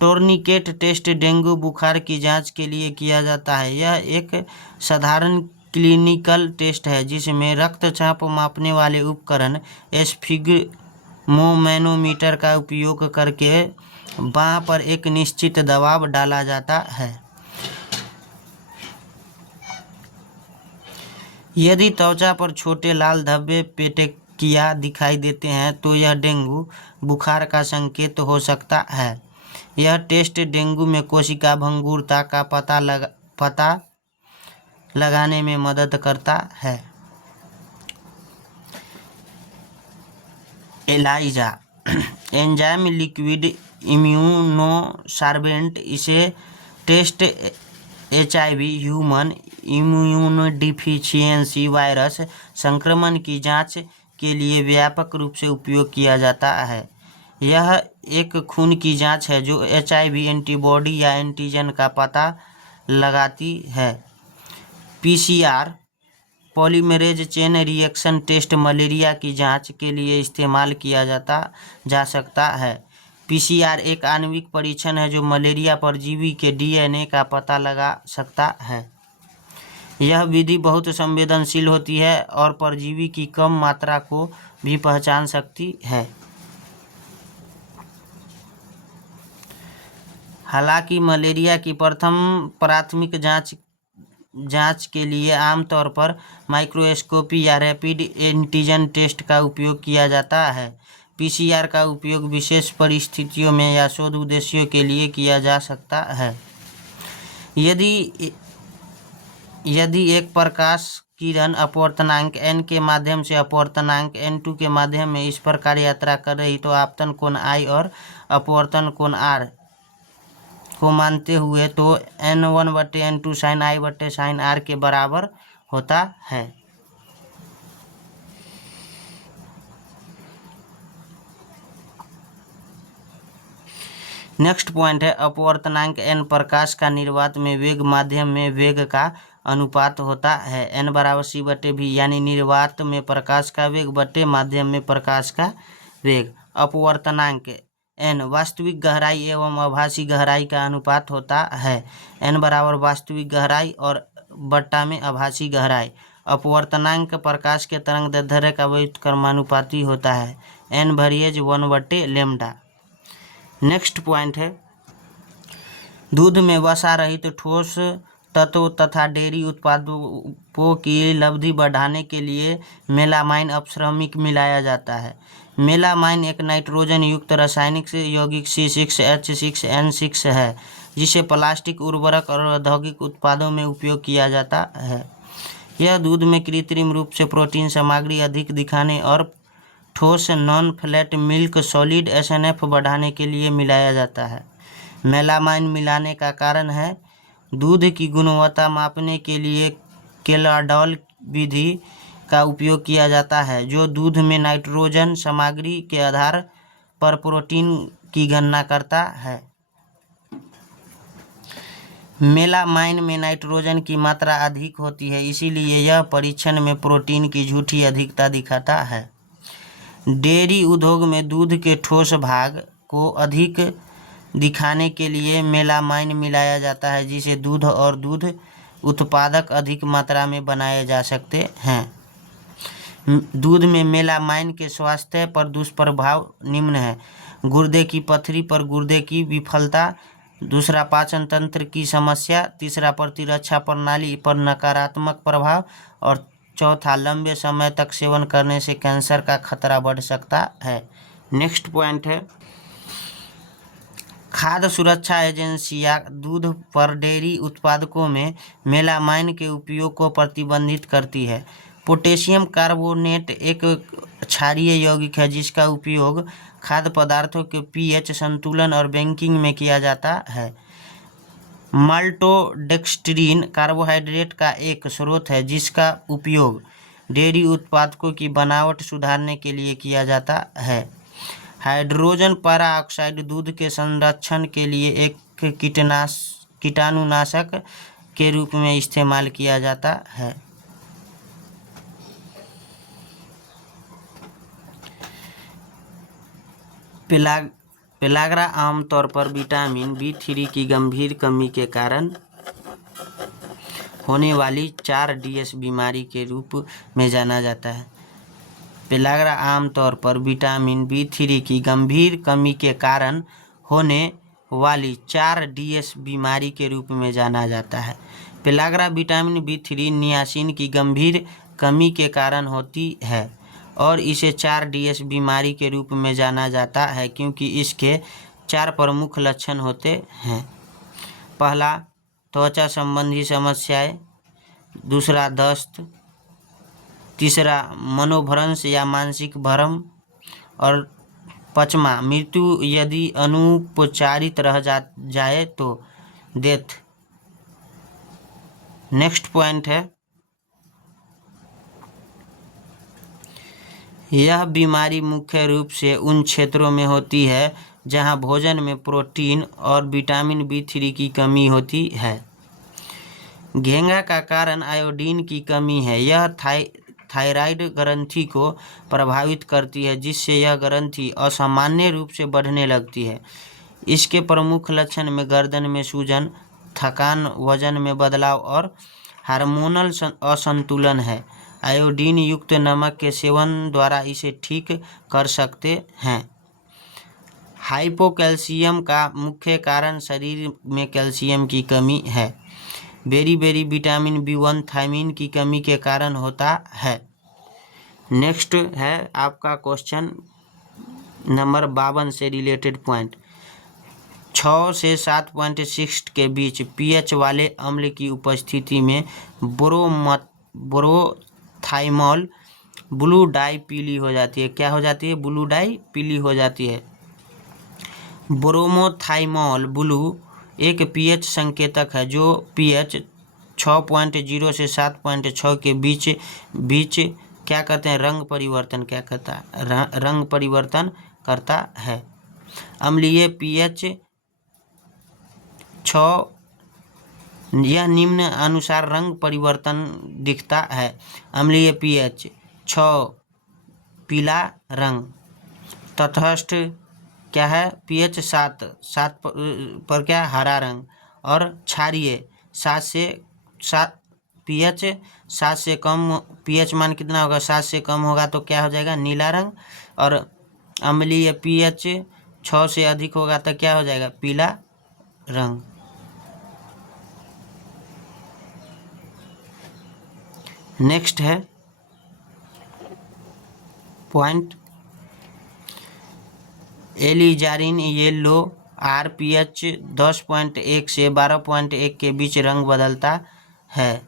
टोर्निकेट टेस्ट डेंगू बुखार की जांच के लिए किया जाता है। यह एक साधारण क्लिनिकल टेस्ट है जिसमें रक्तचाप मापने वाले उपकरण स्फिग्मोमैनोमीटर का उपयोग करके बांह पर एक निश्चित दबाव डाला जाता है। यदि त्वचा पर छोटे लाल धब्बे प्रतिक्रिया दिखाई देते हैं तो यह डेंगू बुखार का संकेत हो सकता है। यह टेस्ट डेंगू में कोशिका भंगुरता का पता लगाने में मदद करता है। एलाइजा एंजाइम लिक्विड इम्यूनोसार्बेंट इसे टेस्ट HIV ह्यूमन इम्यूनोडिफिशियेंसी वायरस संक्रमण की जांच के लिए व्यापक रूप से उपयोग किया जाता है। यह एक खून की जांच है जो HIV एंटीबॉडी या एंटीजन का पता लगाती है। PCR polymerase chain reaction test malaria की जांच के लिए इस्तेमाल किया जा सकता है। PCR एक आणविक परीक्षण है जो मलेरिया परजीवी के DNA का पता लगा सकता है। यह विधि बहुत संवेदनशील होती है और परजीवी की कम मात्रा को भी पहचान सकती है। हालांकि मलेरिया की प्रथम प्राथमिक जांच के लिए आमतौर पर माइक्रोस्कोपी या रैपिड एंटीजन टेस्ट का उपयोग किया जाता है। PCR का उपयोग विशेष परिस्थितियों में या शोध उद्देश्यों के लिए किया जा सकता है। यदि एक प्रकाश किरण अपवर्तनांक n के माध्यम से अपवर्तनांक n2 के माध्यम में इस प्रकार यात्रा कर रही तो आपतन कोण I और अपवर्तन कोण R को मानते हुए तो n1/n2 sin I/sin R के बराबर होता है। नेक्स्ट पॉइंट है अपवर्तनांक n प्रकाश का निर्वात में वेग माध्यम में वेग का अनुपात होता है। n = c/v यानी निर्वात में प्रकाश का वेग बटे माध्यम में प्रकाश का वेग। अपवर्तनांक n वास्तविक गहराई एवं आभासी गहराई का अनुपात होता है। n = वास्तविक गहराई और बट्टा में आभासी गहराई। अपवर्तनांक प्रकाश के तरंग दैर्ध्य का व्युत्क्रमानुपाती होता है। n वरीयज 1/λ। नेक्स्ट पॉइंट है दूध में वसा रहित ठोस तत्व तथा डेयरी उत्पादों की लब्धि बढ़ाने के लिए मेलामाइन अपश्रमिक मिलाया जाता है। मेलामाइन एक नाइट्रोजन युक्त रासायनिक यौगिक C6H6N6 है जिसे प्लास्टिक उर्वरक और औद्योगिक उत्पादों में उपयोग किया जाता है। यह दूध में कृत्रिम रूप से प्रोटीन सामग्री अधिक दिखाने और ठोस non flat milk solid SNF बढ़ाने के लिए मिलाया जाता है। मेलामाइन मिलाने का कारण है दूध की गुणवत्ता मापने के लिए केलाडॉल विधि का उपयोग किया जाता है जो दूध में नाइट्रोजन सामग्री के आधार पर प्रोटीन की गणना करता है। मेलामाइन में नाइट्रोजन की मात्रा अधिक होती है इसीलिए यह परीक्षण में प्रोटीन की झूठी अधिकता दिखाता है। डेयरी उद्योग में दूध के ठोस भाग को अधिक दिखाने के लिए मेलामाइन मिलाया जाता है जिससे दूध और दूध उत्पादक अधिक मात्रा में बनाए जा सकते हैं। दूध में मेलामाइन के स्वास्थ्य पर दुष्प्रभाव निम्न है। गुर्दे की पथरी पर गुर्दे की विफलता, दूसरा पाचन तंत्र की समस्या, तीसरा प्रतिरक्षा प्रणाली पर नकारात्मक प्रभाव और चौथा लंबे समय तक सेवन करने से कैंसर का खतरा बढ़ सकता है। नेक्स्ट पॉइंट है खाद्य सुरक्षा एजेंसियां दूध पर डेयरी उत्पादों में मेलामाइन के उपयोग को प्रतिबंधित करती है। पोटेशियम कार्बोनेट एक क्षारीय यौगिक है जिसका उपयोग खाद्य पदार्थों के pH संतुलन और बैंकिंग में किया जाता है। माल्टोडेक्स्ट्रीन कार्बोहाइड्रेट का एक स्रोत है जिसका उपयोग डेयरी उत्पादों की बनावट सुधारने के लिए किया जाता है। हाइड्रोजन पेरोक्साइड दूध के संरक्षण के लिए एक कीटाणुनाशक के रूप में इस्तेमाल किया जाता है। पेलाग्रा आमतौर पर विटामिन B3 की गंभीर कमी के कारण होने वाली 4DS बीमारी के रूप में जाना जाता है। पेलाग्रा आमतौर पर विटामिन B3 की गंभीर कमी के कारण होने वाली 4DS बीमारी के रूप में जाना जाता है। पेलाग्रा विटामिन B3 नियासिन की गंभीर कमी के कारण होती है और इसे 4DS बीमारी के रूप में जाना जाता है क्योंकि इसके 4 प्रमुख लक्षण होते हैं। पहला, त्वचा संबंधी समस्याएं। दूसरा, दस्त। तीसरा, मनोभ्रंश या मानसिक भ्रम। और पांचवा, मृत्यु यदि अनुपचारित रह जाए तो डेथ। नेक्स्ट पॉइंट है, यह बीमारी मुख्य रूप से उन क्षेत्रों में होती है जहां भोजन में प्रोटीन और विटामिन B3 की कमी होती है। घेंगा का कारण आयोडीन की कमी है। यह थायराइड ग्रंथि को प्रभावित करती है जिससे यह ग्रंथि असामान्य रूप से बढ़ने लगती है। इसके प्रमुख लक्षण में गर्दन में सूजन, थकान, वजन में बदलाव और हार्मोनल असंतुलन है। आयोडीन युक्त नमक के सेवन द्वारा इसे ठीक कर सकते हैं। हाइपोकैल्शियम का मुख्य कारण शरीर में कैल्शियम की कमी है। बेरी विटामिन B1 थायमीन की कमी के कारण होता है। नेक्स्ट है आपका क्वेश्चन नंबर 52 से रिलेटेड पॉइंट। 6 से 7.6 के बीच pH वाले अम्ल की उपस्थिति में ब्रोथाइमॉल ब्लू डाई पीली हो जाती है। क्या हो जाती है? ब्लू डाई पीली हो जाती है। ब्रोमोथाइमॉल ब्लू एक pH संकेतक है जो pH 6.0 से 7.6 के बीच क्या करते हैं? रंग परिवर्तन रंग परिवर्तन करता है। अम्लीय pH 6 यह निम्न अनुसार रंग परिवर्तन दिखता है। अम्लीय pH 6 पीला रंग। तटस्थ क्या है? pH 7 पर क्या? हरा रंग। और क्षारीय 7 pH 7 से कम, pH मान कितना होगा? 7 से कम होगा तो क्या हो जाएगा? नीला रंग। और अम्लीय pH 6 से अधिक होगा तो क्या हो जाएगा? पीला रंग। नेक्स्ट है पॉइंट, एलिजारिन येलो pH 10.1 से 12.1 के बीच रंग बदलता है।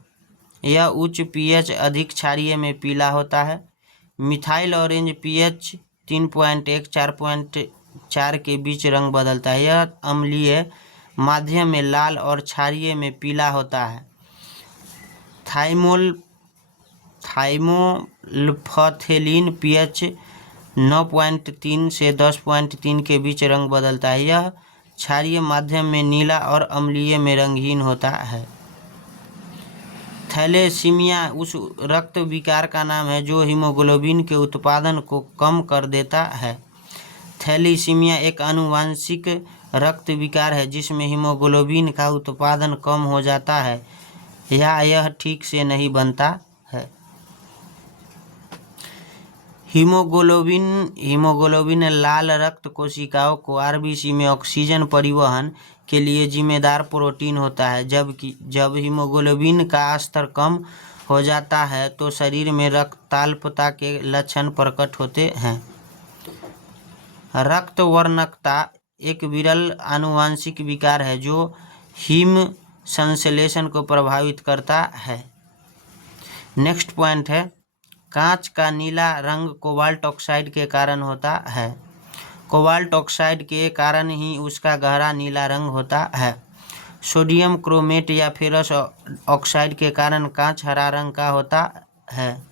यह उच्च pH अधिक क्षारीय में पीला होता है। मिथाइल ऑरेंज pH 3.1 4.4 के बीच रंग बदलता है। यह अम्लीय माध्यम में लाल और क्षारीय में पीला होता है। थाइमोल्फथेलिन pH 9.3 से 10.3 के बीच रंग बदलता है। यह क्षारीय माध्यम में नीला और अम्लीय में रंगहीन होता है। थैलेसीमिया उस रक्त विकार का नाम है जो हीमोग्लोबिन के उत्पादन को कम कर देता है। थैलेसीमिया एक आनुवंशिक रक्त विकार है जिसमें हीमोग्लोबिन का उत्पादन कम हो जाता है या यह ठीक से नहीं बनता है। हीमोग्लोबिन लाल रक्त कोशिकाओं को RBC में ऑक्सीजन परिवहन के लिए जिम्मेदार प्रोटीन होता है। जबकि जब हीमोग्लोबिन का स्तर कम हो जाता है तो शरीर में रक्ताल्पता के लक्षण प्रकट होते हैं। रक्तवर्णकता एक विरल आनुवंशिक विकार है जो हीम संश्लेषण को प्रभावित करता है। नेक्स्ट पॉइंट है, कांच का नीला रंग कोबाल्ट ऑक्साइड के कारण होता है। कोबाल्ट ऑक्साइड के कारण ही उसका गहरा नीला रंग होता है। सोडियम क्रोमेट या फेरस ऑक्साइड के कारण कांच हरा रंग का होता है।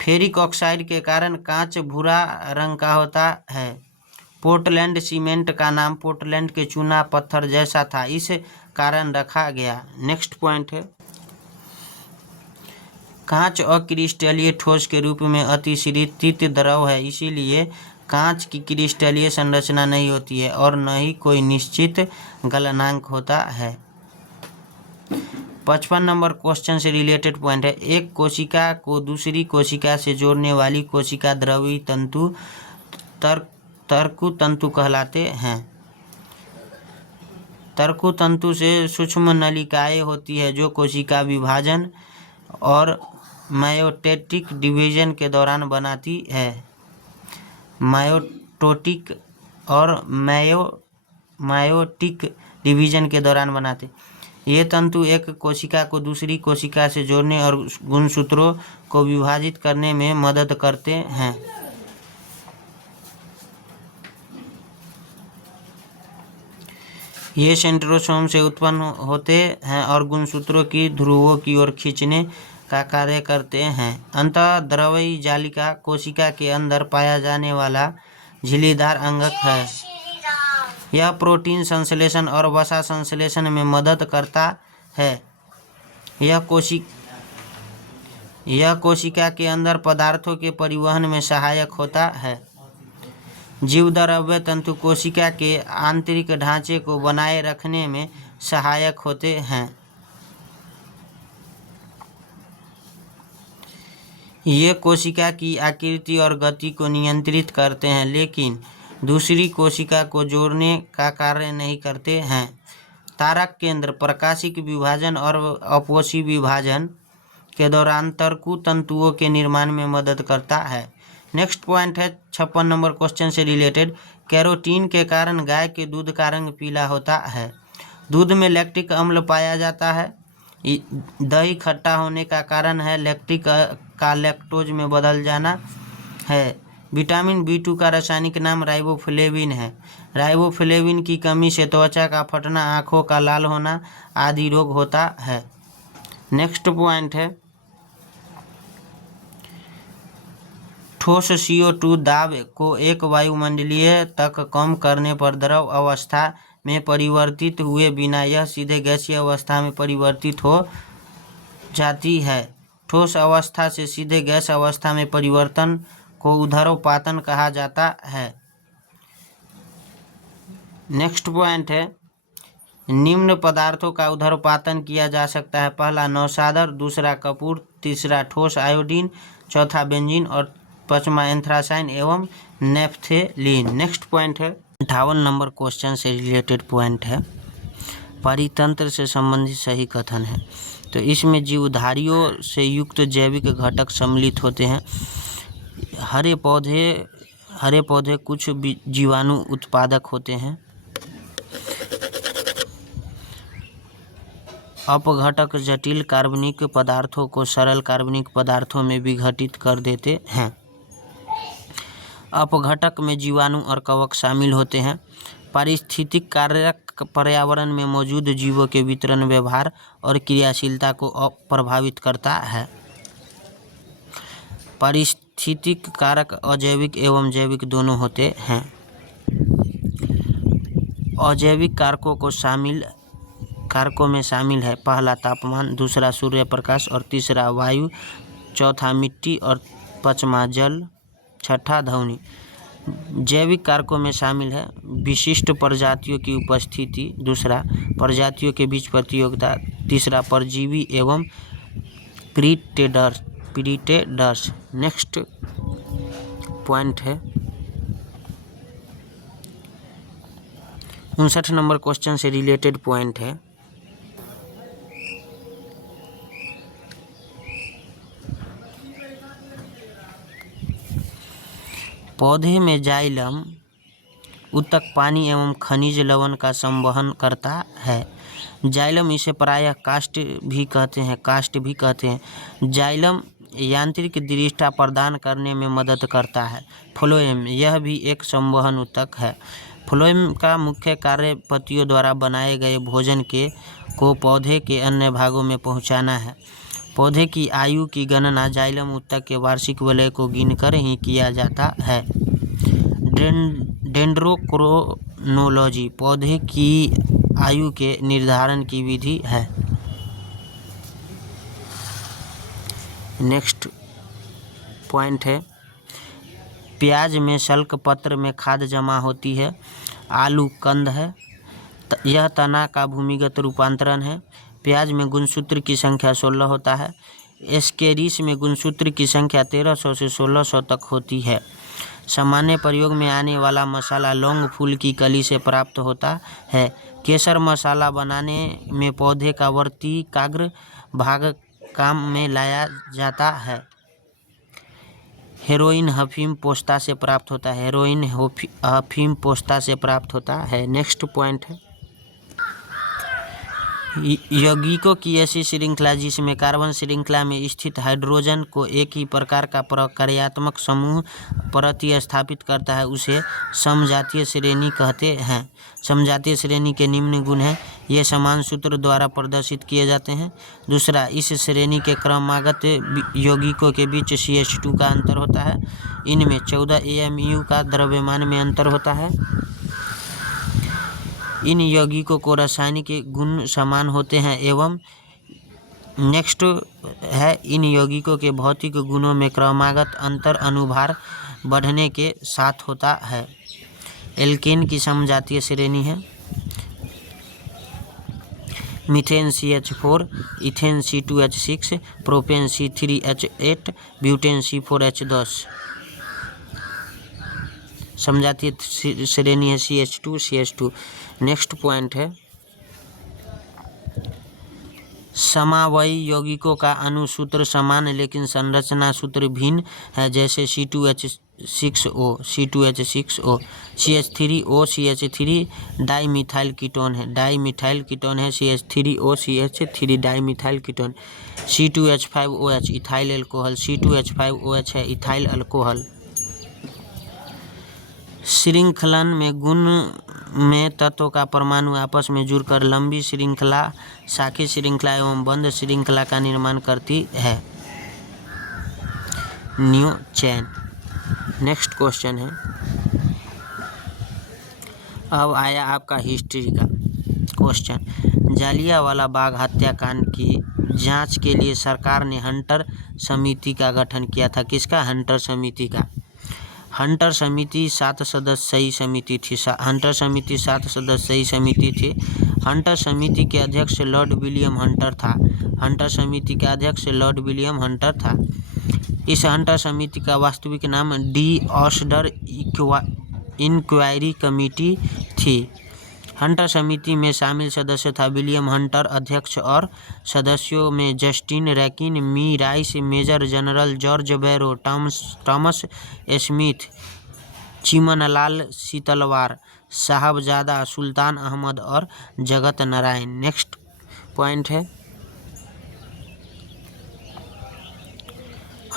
फेरिक ऑक्साइड के कारण कांच भूरा रंग का होता है। पोर्टलैंड सीमेंट का नाम पोर्टलैंड के चूना पत्थर जैसा था, इस कारण रखा गया। नेक्स्ट पॉइंट है, कांच अक्रिस्टलीय ठोस के रूप में अतिशीतित द्रव है, इसीलिए कांच की क्रिस्टलीय संरचना नहीं होती है और न ही कोई निश्चित गलनांक होता है। 55 नंबर क्वेश्चन से रिलेटेड पॉइंट है, एक कोशिका को दूसरी कोशिका से जोड़ने वाली कोशिका द्रवी तंतु तर्कु तंतु कहलाते हैं। तर्कु तंतु से सूक्ष्म नलिकाएं होती है जो कोशिका विभाजन और मायोटेटिक डिवीजन के दौरान बनाती है। मायोटोटिक और मायोटिक डिवीजन के दौरान बनाते। ये तंतु एक कोशिका को दूसरी कोशिका से जोड़ने और गुणसूत्रों को विभाजित करने में मदद करते हैं। ये सेंट्रोसोम से उत्पन्न होते हैं और गुणसूत्रों की ध्रुवों की ओर खींचने का कार्य करते हैं। अंतःद्रव्यी जालिका कोशिका के अंदर पाया जाने वाला झिल्लीदार अंगक है। यह प्रोटीन संश्लेषण और वसा संश्लेषण में मदद करता है। यह कोशिका के अंदर पदार्थों के परिवहन में सहायक होता है। जीवद्रव्य तंतु कोशिका के आंतरिक ढांचे को बनाए रखने में सहायक होते हैं। ये कोशिका की आकृति और गति को नियंत्रित करते हैं, लेकिन दूसरी कोशिका को जोड़ने का कार्य नहीं करते हैं। तारक केंद्र प्रकाशिक विभाजन और अपोषी विभाजन के दौरान तर्कु तंतुओं के निर्माण में मदद करता है। नेक्स्ट पॉइंट है 56 नंबर क्वेश्चन से रिलेटेड। कैरोटीन के कारण गाय के दूध का रंग पीला होता है। दूध में लैक्टिक अम्ल पाया जाता है। दही खट्टा होने का कारण है लैक्टिक का लैक्टोज में बदल जाना है। विटामिन B2 का रासायनिक नाम राइबोफ्लेविन है। राइबोफ्लेविन की कमी से त्वचा का फटना, आँखों का लाल होना आदि रोग होता है। नेक्स्ट पॉइंट है ठोस CO2 दाब को एक वायुमंडलीय तक कम करने पर द्रव अवस्था में परिवर्तित हुए बिना यह सीधे गैसीय अवस्था में परिवर्तित हो जाती है। ठोस अवस्था से सीधे गैस अवस्था में परिवर्तन को ऊर्ध्वपातन कहा जाता है। नेक्स्ट पॉइंट है निम्न पदार्थों का ऊर्ध्वपातन किया जा सकता है। पहला नौशादर, दूसरा कपूर, तीसरा ठोस आयोडीन, चौथा बेंजीन और पांचवा एंथ्रासाइन एवं नेफ्थेलीन। नेक्स्ट पॉइंट है 58 नंबर क्वेश्चन से रिलेटेड पॉइंट है परितंत्र से संबंधित सही कथन है। तो इसमें जीवधारियों से युक्त जैविक घटक सम्मिलित होते हैं। हरे पौधे कुछ जीवाणु उत्पादक होते हैं। अपघटक जटिल कार्बनिक पदार्थों को सरल कार्बनिक पदार्थों में विघटित कर देते हैं। अपघटक में जीवाणु और कवक शामिल होते हैं। पारिस्थितिक कारक पर्यावरण में मौजूद जीवों के वितरण, व्यवहार और क्रियाशीलता को प्रभावित करता है। पारिस्थितिक कारक अजैविक एवं जैविक दोनों होते हैं। अजैविक कारकों में शामिल है पहला तापमान, दूसरा सूर्य प्रकाश और तीसरा वायु, चौथा मिट्टी और पांचवा जल, छठा ध्वनि। जैविक कारकों में शामिल है विशिष्ट प्रजातियों की उपस्थिति, दूसरा प्रजातियों के बीच प्रतियोगिता, तीसरा परजीवी एवं प्रीडेटर्स। नेक्स्ट पॉइंट है 59 नंबर क्वेश्चन से रिलेटेड पॉइंट है पौधे में जाइलम उत्तक पानी एवं खनिज लवण का संवहन करता है। जाइलम इसे प्रायः काष्ठ भी कहते हैं। जाइलम यांत्रिक दृढ़ता प्रदान करने में मदद करता है। फ्लोएम यह भी एक संवहन उत्तक है। फ्लोएम का मुख्य कार्य पत्तियों द्वारा बनाए गए भोजन को पौधे के अन्य भागों में पहुंचाना है। पौधे की आयु की गणना जाइलम उत्तक के वार्षिक वलय को गिनकर ही किया जाता है। डेंड्रोक्रोनोलॉजी पौधे की आयु के निर्धारण की विधि है। नेक्स्ट पॉइंट है प्याज में शल्क पत्र में खाद जमा होती है। आलू कंद है, यह तना का भूमिगत रूपांतरण है। प्याज में गुणसूत्र की संख्या 16 होता है। एस्केरिस में गुणसूत्र की संख्या 1300 से 1600 तक होती है। सामान्य प्रयोग में आने वाला मसाला लौंग फूल की कली से प्राप्त होता है। केसर मसाला बनाने में पौधे का वर्तिकाग्र भाग काम में लाया जाता है। हेरोइन अफीम पोस्ता से प्राप्त होता है। हेरोइन अफीम पोस्ता से प्राप्त होता है। नेक्स्ट पॉइंट है यौगिकों की ऐसी श्रृंखला जिसमें कार्बन श्रृंखला में स्थित हाइड्रोजन को एक ही प्रकार का प्रक्रियात्मक समूह प्रतिस्थापित करता है उसे समजातीय श्रेणी कहते हैं। समजातीय श्रेणी के निम्न गुण हैं। ये समान सूत्र द्वारा प्रदर्शित किए जाते हैं। दूसरा, इस श्रेणी के क्रमागत यौगिकों के बीच CH2 का अंतर होता है। इनमें 14 AMU का द्रव्यमान में अंतर होता है। इन यौगिकों को रासायनिक गुण समान होते हैं एवं नेक्स्ट है इन यौगिकों के भौतिक गुणों में क्रमागत अंतर अनुभार बढ़ने के साथ होता है। एल्केन की समजातीय श्रेणी है methane CH4, ethane C2H6, propane C3H8, butane C4H10। समजातीय श्रेणी है CH2। नेक्स्ट पॉइंट है समावयी यौगिकों का अणुसूत्र समान लेकिन संरचना सूत्र भिन्न है, जैसे C2H6O, CH3O, CH3 dimethyl ketone है। CH3O, CH3 dimethyl ketone. C2H5OH ethyl alcohol. C2H5OH है इथाइल अल्कोहल। श्रृंखलन में गुण में तत्वों का परमाणु आपस में जुड़कर लंबी श्रृंखला, शाखी श्रृंखला एवं बंद श्रृंखला का निर्माण करती है। न्यू चैन। नेक्स्ट क्वेश्चन है अब आया आपका हिस्ट्री का क्वेश्चन। जालियांवाला बाग हत्याकांड की जांच के लिए सरकार ने हंटर समिति का गठन किया था। किसका? हंटर समिति का। हंटर समिति 7 सदस्यीय समिति थी। हंटर समिति 7 सदस्यीय समिति थी। हंटर समिति के अध्यक्ष लॉर्ड विलियम हंटर था। हंटर समिति का अध्यक्ष लॉर्ड विलियम हंटर था। इस हंटर समिति का वास्तविक नाम डी ऑस्डर इंक्वायरी कमेटी थी। हंटर समिति में शामिल सदस्य था विलियम हंटर अध्यक्ष और सदस्यों में जस्टिन रैकिन, मी राइस, मेजर जनरल जॉर्ज बैरो, थॉमस स्मिथ, चिमनलाल सीतलवार, साहबजादा सुल्तान अहमद और जगत नारायण। नेक्स्ट पॉइंट है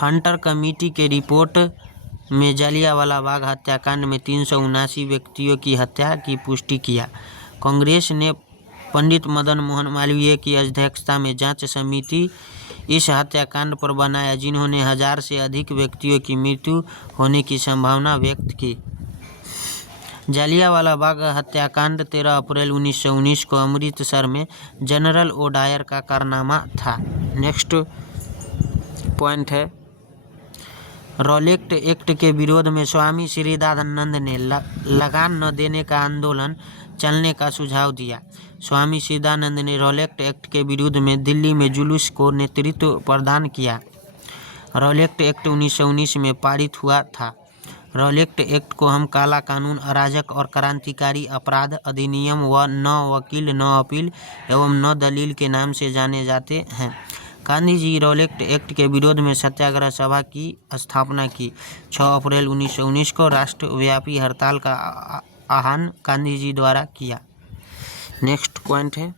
हंटर कमेटी के रिपोर्ट में जालियांवाला बाग हत्याकांड में 379 व्यक्तियों की हत्या की पुष्टि किया। कांग्रेस ने पंडित मदन मोहन मालवीय की अध्यक्षता में जांच समिति इस हत्याकांड पर बनाया, जिन्होंने 1000 से अधिक व्यक्तियों की मृत्यु होने की संभावना व्यक्त की। जालियांवाला बाग हत्याकांड 13 अप्रैल 1919 को अमृतसर में जनरल ओडायर का कारनामा था। नेक्स्ट पॉइंट है रॉलेट एक्ट के विरोध में स्वामी श्रीदानंद ने लगान न देने का आंदोलन चलने का सुझाव दिया। स्वामी श्रीदानंद ने रॉलेट एक्ट के विरोध में दिल्ली में जुलूस को नेतृत्व प्रदान किया। रॉलेट एक्ट 1919 में पारित हुआ था। रॉलेट एक्ट को हम काला कानून, अराजक और क्रांतिकारी अपराध अधिनियम व न वकील न अपील एवं न दलील के नाम से जाने जाते हैं। गांधी जी रॉलेट एक्ट के विरोध में सत्याग्रह सभा की स्थापना की। 6 अप्रैल 1919 को राष्ट्रव्यापी हड़ताल का आह्वान गांधी जी द्वारा किया। नेक्स्ट पॉइंट है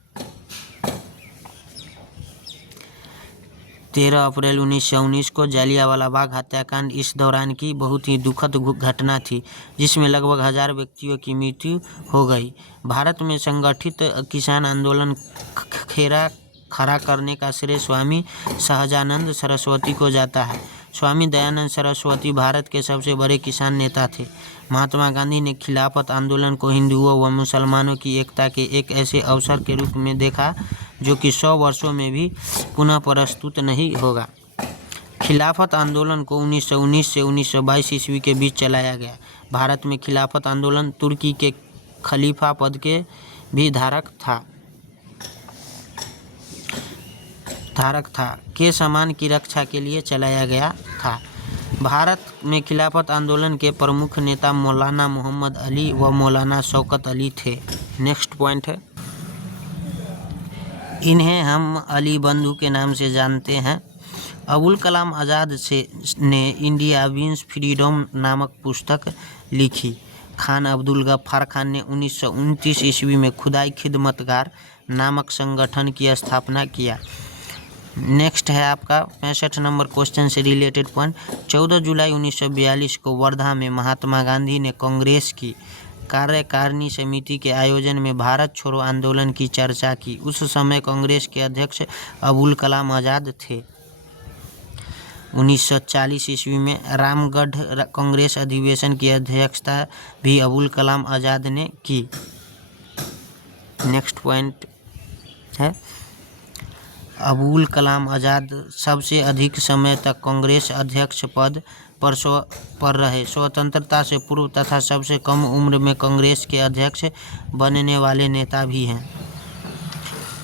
13 अप्रैल 1919 को जालियांवाला बाग हत्याकांड इस दौरान की बहुत ही दुखद घटना थी, जिसमें लगभग 1000 व्यक्तियों की मृत्यु हो गई। भारत में संगठित किसान आंदोलन खड़ा करने का श्रेय स्वामी सहजानंद सरस्वती को जाता है। स्वामी दयानंद सरस्वती भारत के सबसे बड़े किसान नेता थे। महात्मा गांधी ने खिलाफत आंदोलन को हिंदुओं व मुसलमानों की एकता के एक ऐसे अवसर के रूप में देखा जो कि 100 वर्षों में भी पुनः प्रस्तुत नहीं होगा। खिलाफत आंदोलन को 1919 से 1922 ईस्वी के बीच चलाया गया। भारत में खिलाफत आंदोलन तुर्की के खलीफा पद के भी धारक था के सम्मान की रक्षा के लिए चलाया गया था। भारत में खिलाफत आंदोलन के प्रमुख नेता मौलाना मोहम्मद अली व मौलाना शौकत अली थे। नेक्स्ट पॉइंट है इन्हें हम अली बंधु के नाम से जानते हैं। अबुल कलाम आज़ाद ने इंडिया विंस फ्रीडम नामक पुस्तक लिखी। खान अब्दुल गफ्फार खान ने 1929 ईस्वी में खुदाई खिदमतगार नामक संगठन की स्थापना किया। नेक्स्ट है आपका 65 नंबर क्वेश्चन से रिलेटेड पॉइंट। 14 जुलाई 1942 को वर्धा में महात्मा गांधी ने कांग्रेस की कार्यकारिणी समिति के आयोजन में भारत छोड़ो आंदोलन की चर्चा की। उस समय कांग्रेस के अध्यक्ष अबुल कलाम आज़ाद थे। 1940 ईस्वी में रामगढ़ कांग्रेस अधिवेशन की अध्यक्षता भी अबुल कलाम आज़ाद ने की। नेक्स्ट पॉइंट है अबुल कलाम आज़ाद सबसे अधिक समय तक कांग्रेस अध्यक्ष पद पर रहे। स्वतंत्रता से पूर्व तथा सबसे कम उम्र में कांग्रेस के अध्यक्ष बनने वाले नेता भी हैं।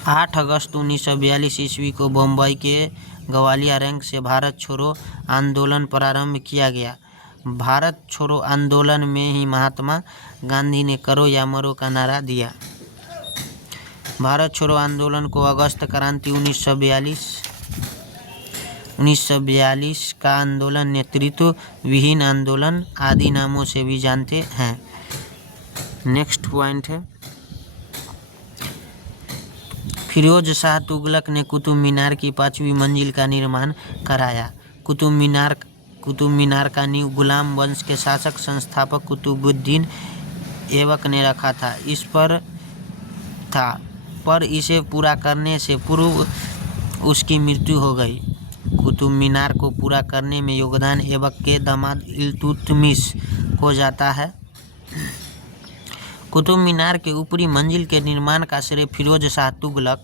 8 अगस्त 1942 ईस्वी को बम्बई के ग्वालियर रैंक से भारत छोड़ो आंदोलन प्रारंभ किया गया। भारत छोड़ो आंदोलन में ही महात्मा गांधी ने करो या मरो का नारा दिया। भारत छोड़ो आंदोलन को अगस्त क्रांति 1942 का आंदोलन, नेतृत्व विहीन आंदोलन आदि नामों से भी जानते हैं। नेक्स्ट पॉइंट है फिरोज शाह तुगलक ने कुतुब मीनार की 5वीं मंजिल का निर्माण कराया। कुतुब मीनार का नींव गुलाम वंश के शासक संस्थापक कुतुबुद्दीन ऐबक ने रखा था। पर इसे पूरा करने से पूर्व उसकी मृत्यु हो गई। कुतुब मीनार को पूरा करने में योगदान ऐबक के दामाद इल्तुतमिश को जाता है। कुतुब मीनार के ऊपरी मंजिल के निर्माण का श्रेय फिरोज शाह तुगलक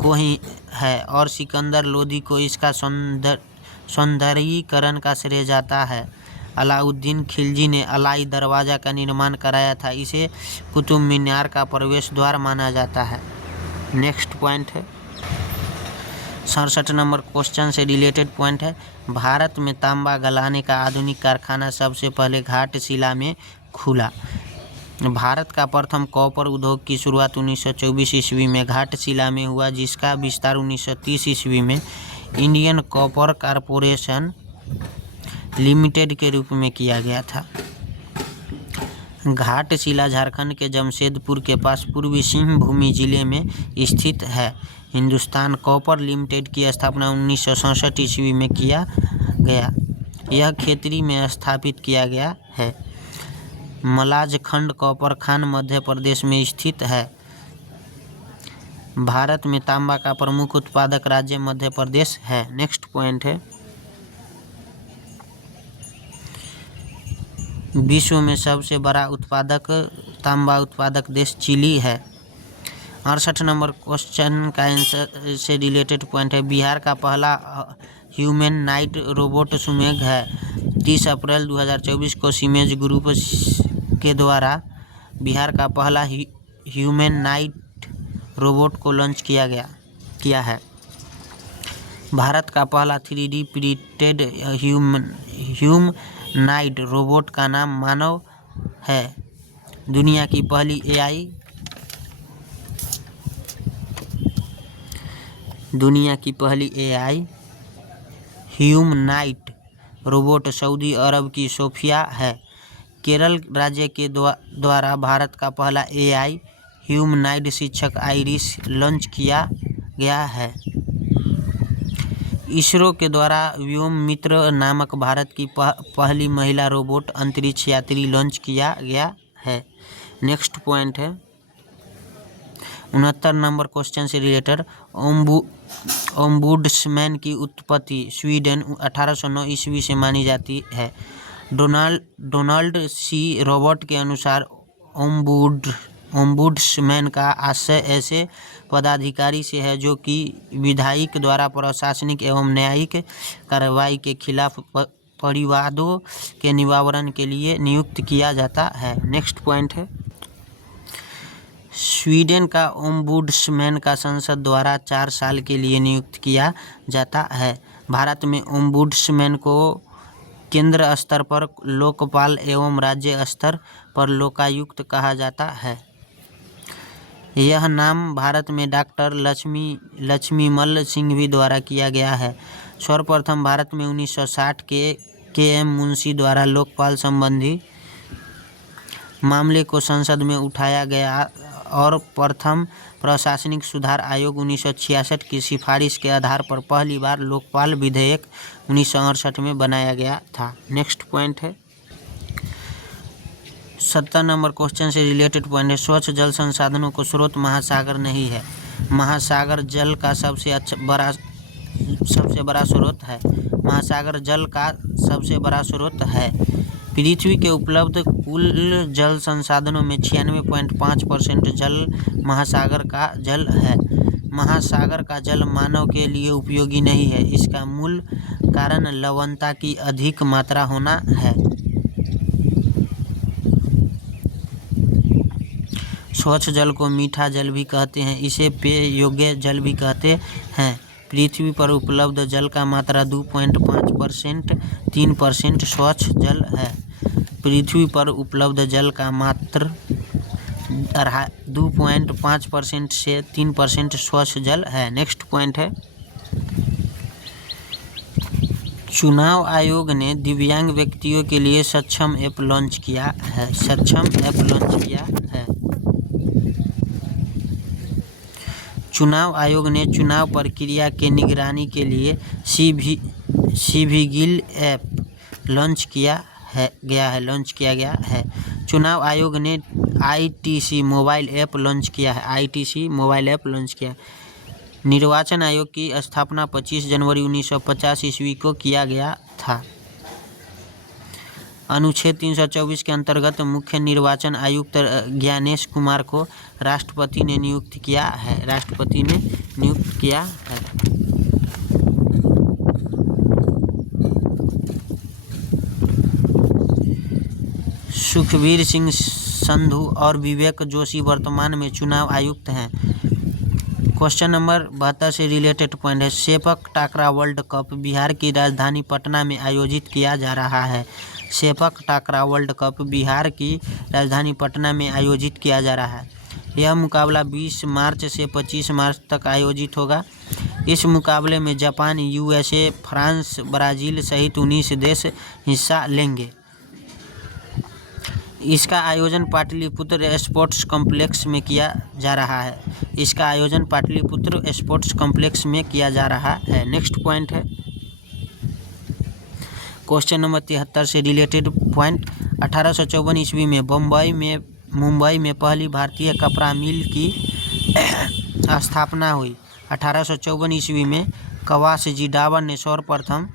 को ही है और सिकंदर लोदी को इसका सौंदर्यीकरण का श्रेय जाता है। अलाउद्दीन खिलजी ने अलाई दरवाज़ा का निर्माण कराया था। इसे कुतुब मीनार का प्रवेश द्वार माना जाता है। नेक्स्ट पॉइंट है 67 नंबर क्वेश्चन से रिलेटेड पॉइंट है भारत में तांबा गलाने का आधुनिक कारखाना सबसे पहले घाटशिला में खुला। भारत का प्रथम कॉपर उद्योग की शुरुआत 1924 ईस्वी में घाटशिला में हुआ, जिसका विस्तार 1930 ईस्वी में इंडियन कॉपर कॉरपोरेशन लिमिटेड के रूप में किया गया था। घाटशिला झारखंड के जमशेदपुर के पास पूर्वी सिंहभूमि जिले में स्थित है। हिंदुस्तान कॉपर लिमिटेड की स्थापना 1967 ईस्वी में किया गया। यह खेतरी में स्थापित किया गया है। मलाजखंड कॉपर खान मध्य प्रदेश में स्थित है। भारत में तांबा का प्रमुख उत्पादक राज्य मध्य प्रदेश है। नेक्स्ट पॉइंट है विश्व में सबसे बड़ा तांबा उत्पादक देश चिली है। 68 नंबर क्वेश्चन का आंसर से रिलेटेड पॉइंट है बिहार का पहला ह्यूमैनॉइड रोबोट सुमेघ है। 30 अप्रैल 2024 को सीमेज ग्रुप के द्वारा बिहार का पहला ह्यूमैनॉइड रोबोट को लॉन्च किया है। भारत का पहला 3D प्रिंटेड ह्यूमनॉइड रोबोट का नाम मानव है। दुनिया की पहली AI ह्यूमनॉइड रोबोट सऊदी अरब की सोफिया है। केरल राज्य के द्वारा भारत का पहला AI ह्यूमनॉइड शिक्षक आइरिस लॉन्च किया गया है। इसरो के द्वारा व्योममित्र नामक भारत की पहली महिला रोबोट अंतरिक्ष यात्री लॉन्च किया गया है। नेक्स्ट पॉइंट है 69 नंबर क्वेश्चन से रिलेटेड ओम्बुड्समैन की उत्पत्ति स्वीडन 1809 ईस्वी से मानी जाती है। डोनाल्ड सी रॉबर्ट के अनुसार ओम्बुड्समैन का आशय ऐसे पदाधिकारी से है जो कि विधायक द्वारा प्रशासनिक एवं न्यायिक कार्रवाई के खिलाफ परिवादों के निवारण के लिए नियुक्त किया जाता है। नेक्स्ट पॉइंट है स्वीडन का ओम्बुड्समैन का संसद द्वारा 4 साल के लिए नियुक्त किया जाता है। भारत में ओम्बुड्समैन को केंद्र स्तर पर लोकपाल एवं राज्य स्तर पर लोकायुक्त कहा जाता है। यह नाम भारत में डॉक्टर लक्ष्मीमल सिंघवी द्वारा किया गया है। सर्वप्रथम भारत में 1960 के एम मुंशी द्वारा लोकपाल संबंधी मामले को संसद में उठाया गया और प्रथम प्रशासनिक सुधार आयोग 1966 की सिफारिश के आधार पर पहली बार लोकपाल विधेयक 1968 में बनाया गया था। नेक्स्ट पॉइंट है 70 नंबर क्वेश्चन से रिलेटेड पॉइंट है। स्वच्छ जल संसाधनों को स्रोत महासागर नहीं है। महासागर जल का सबसे बड़ा स्रोत है। महासागर जल का सबसे बड़ा स्रोत है। पृथ्वी के उपलब्ध कुल जल संसाधनों में 96.5% जल महासागर का जल है। महासागर का जल मानव के लिए उपयोगी नहीं है। इसका मूल कारण लवणता की अधिक मात्रा होना है। स्वच्छ जल को मीठा जल भी कहते हैं। इसे पेय योग्य जल भी कहते हैं। पृथ्वी पर उपलब्ध जल का मात्रा 2.5% 3% स्वच्छ जल है। पृथ्वी पर उपलब्ध जल का मात्र 2.5% से 3% स्वच्छ जल है। नेक्स्ट पॉइंट है चुनाव आयोग ने दिव्यांग व्यक्तियों के लिए सक्षम ऐप लॉन्च किया है। चुनाव आयोग ने चुनाव प्रक्रिया के निगरानी के लिए सिविजिल ऐप लॉन्च किया गया है। चुनाव आयोग ने ITC मोबाइल ऐप लॉन्च किया है। निर्वाचन आयोग की स्थापना 25 जनवरी 1950 ईस्वी को किया गया था। अनुच्छेद 324 के अंतर्गत मुख्य निर्वाचन आयुक्त ज्ञानेश कुमार को राष्ट्रपति ने नियुक्त किया है। सुखबीर सिंह संधू और विवेक जोशी वर्तमान में चुनाव आयुक्त हैं। क्वेश्चन नंबर 72 से रिलेटेड पॉइंट है। सेपक टाकरा वर्ल्ड कप बिहार की राजधानी पटना में आयोजित किया जा रहा है। सेपक टाकरा वर्ल्ड कप बिहार की राजधानी पटना में आयोजित किया जा रहा है। यह मुकाबला 20 मार्च से 25 मार्च तक आयोजित होगा। इस मुकाबले में जापान, USA, फ्रांस, ब्राज़ील सहित 19 देश हिस्सा लेंगे। इसका आयोजन पाटलिपुत्र स्पोर्ट्स कॉम्प्लेक्स में किया जा रहा है। नेक्स्ट पॉइंट है क्वेश्चन नंबर 73 से रिलेटेड पॉइंट। 1854 ईस्वी में मुंबई में पहली भारतीय कपड़ा मिल की स्थापना हुई। 1854 ईस्वी में कवासजी डाबर ने सर्वप्रथम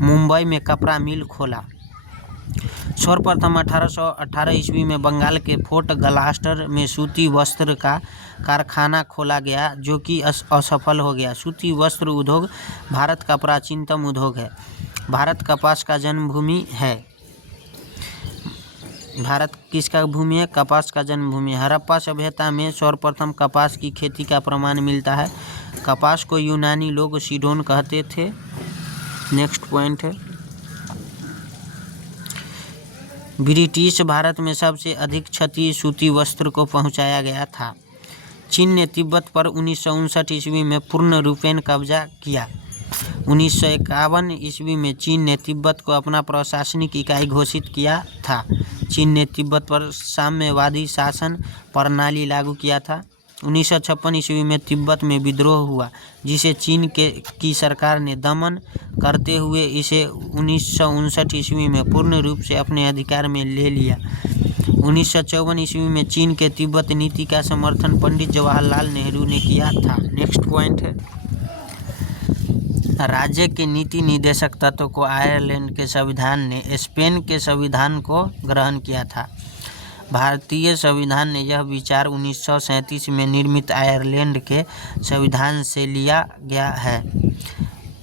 मुंबई में कपड़ा मिल खोला। सर्वप्रथम 1818 ईस्वी में बंगाल के फोर्ट गलास्टर में सूती वस्त्र का कारखाना खोला गया, जो कि असफल हो गया। सूती वस्त्र उद्योग भारत का प्राचीनतम उद्योग है। भारत कपास का जन्मभूमि है। भारत किसका भूमि है? कपास का जन्मभूमि। हड़प्पा सभ्यता में सर्वप्रथम कपास की खेती का प्रमाण मिलता है। कपास को यूनानी लोग सीडोन कहते थे। नेक्स्ट पॉइंट है ब्रिटिश भारत में सबसे अधिक क्षति सूती वस्त्र को पहुंचाया गया था। चीन ने तिब्बत पर 1959 ईस्वी में पूर्ण रूपेण कब्जा किया। 1951 ईस्वी में चीन ने तिब्बत को अपना प्रशासनिक इकाई घोषित किया था। चीन ने तिब्बत पर साम्यवादी शासन प्रणाली लागू किया था। 1956 ईस्वी में तिब्बत में विद्रोह हुआ, जिसे चीन की सरकार ने दमन करते हुए इसे 1959 ईस्वी में पूर्ण रूप से अपने अधिकार में ले लिया। 1954 ईस्वी में चीन के तिब्बत नीति का समर्थन पंडित जवाहरलाल नेहरू ने किया था। नेक्स्ट पॉइंट है राज्य के नीति निदेशक तत्व को आयरलैंड के संविधान ने स्पेन के संविधान को ग्रहण किया था। भारतीय संविधान ने यह विचार 1937 में निर्मित आयरलैंड के संविधान से लिया गया है।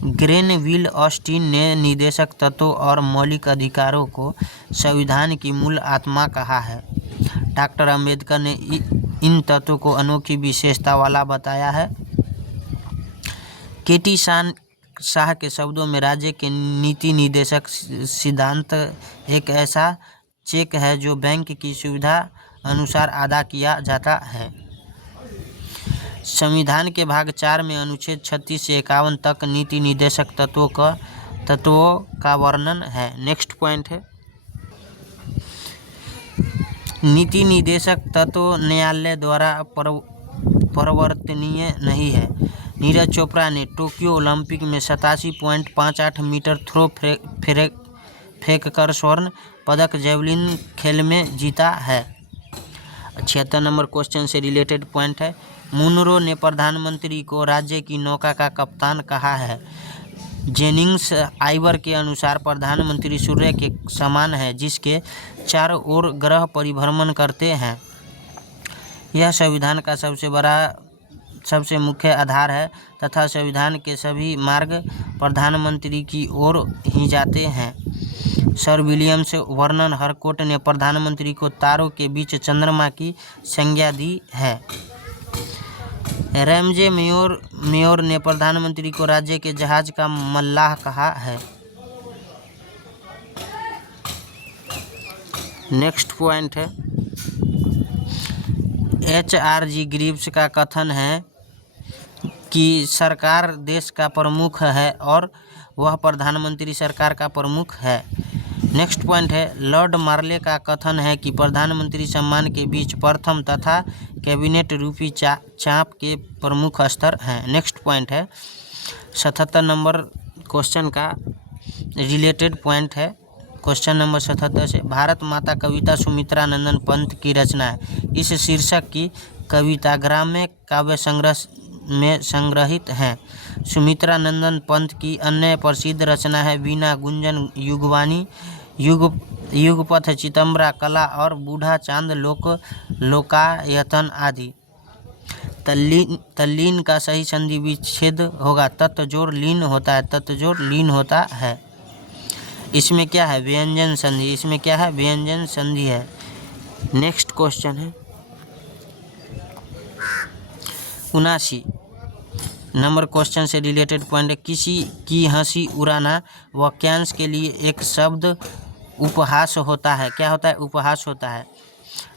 ग्रेनविल ऑस्टिन ने निदेशक तत्वों और मौलिक अधिकारों को संविधान की मूल आत्मा कहा है। डॉक्टर अंबेडकर ने इन तत्वों को अनोखी विशेषता वाला बताया है। केटी शाह के शब्दों में राज्य के नीति निदेशक सिद्धांत एक ऐसा चेक है जो बैंक की सुविधा अनुसार अदा किया जाता है। संविधान के भाग 4 में अनुच्छेद 36 से 51 तक नीति निर्देशक तत्वों का वर्णन है। नेक्स्ट पॉइंट है, नीति निर्देशक तत्व न्यायालय द्वारा परिवर्तनीय नहीं है। नीरज चोपड़ा ने टोक्यो ओलंपिक में 87.58 मीटर थ्रो फेंक कर स्वर्ण पदक जेवलिन खेल में जीता है। 76 नंबर क्वेश्चन से रिलेटेड पॉइंट है, मुनरो ने प्रधानमंत्री को राज्य की नौका का कप्तान कहा है। जेनिंग्स आइवर के अनुसार प्रधानमंत्री सूर्य के समान है जिसके चारों ओर ग्रह परिभ्रमण करते हैं। यह संविधान का सबसे मुख्य आधार है तथा संविधान के सभी मार्ग प्रधानमंत्री की ओर ही जाते हैं। सर विलियम्स वर्नन हरकोट ने प्रधानमंत्री को तारों के बीच चंद्रमा की संज्ञा दी है। रैमजे मेयोर ने प्रधानमंत्री को राज्य के जहाज का मल्लाह कहा है। नेक्स्ट पॉइंट है, HRG ग्रीव्स का कथन है कि सरकार देश का प्रमुख है और वह प्रधानमंत्री सरकार का प्रमुख है। नेक्स्ट पॉइंट है, लॉर्ड मार्ले का कथन है कि प्रधानमंत्री सम्मान के बीच प्रथम तथा कैबिनेट रूपी चाप के प्रमुख स्तर हैं। नेक्स्ट पॉइंट है, 77 नंबर क्वेश्चन का रिलेटेड पॉइंट है। क्वेश्चन नंबर 77 से, भारत माता कविता सुमित्रा नंदन पंत की रचना है। इस शीर्षक की कविता ग्राम्य काव्य संग्रह में संग्रहित हैं। सुमित्रा नंदन पंत की अन्य प्रसिद्ध रचना है वीणा गुंजन युगवाणी, युगपथ चितंबरा कला और बूढ़ा चांद लोकायतन आदि। तल्लीन का सही संधि विच्छेद होगा, तत्जोड़ लीन होता है। इसमें क्या है, व्यंजन संधि। इसमें क्या है, व्यंजन संधि है। नेक्स्ट क्वेश्चन है 79 नंबर क्वेश्चन से रिलेटेड पॉइंट है, किसी की हंसी उड़ाना वाक्यांश के लिए एक शब्द उपहास होता है। क्या होता है, उपहास होता है।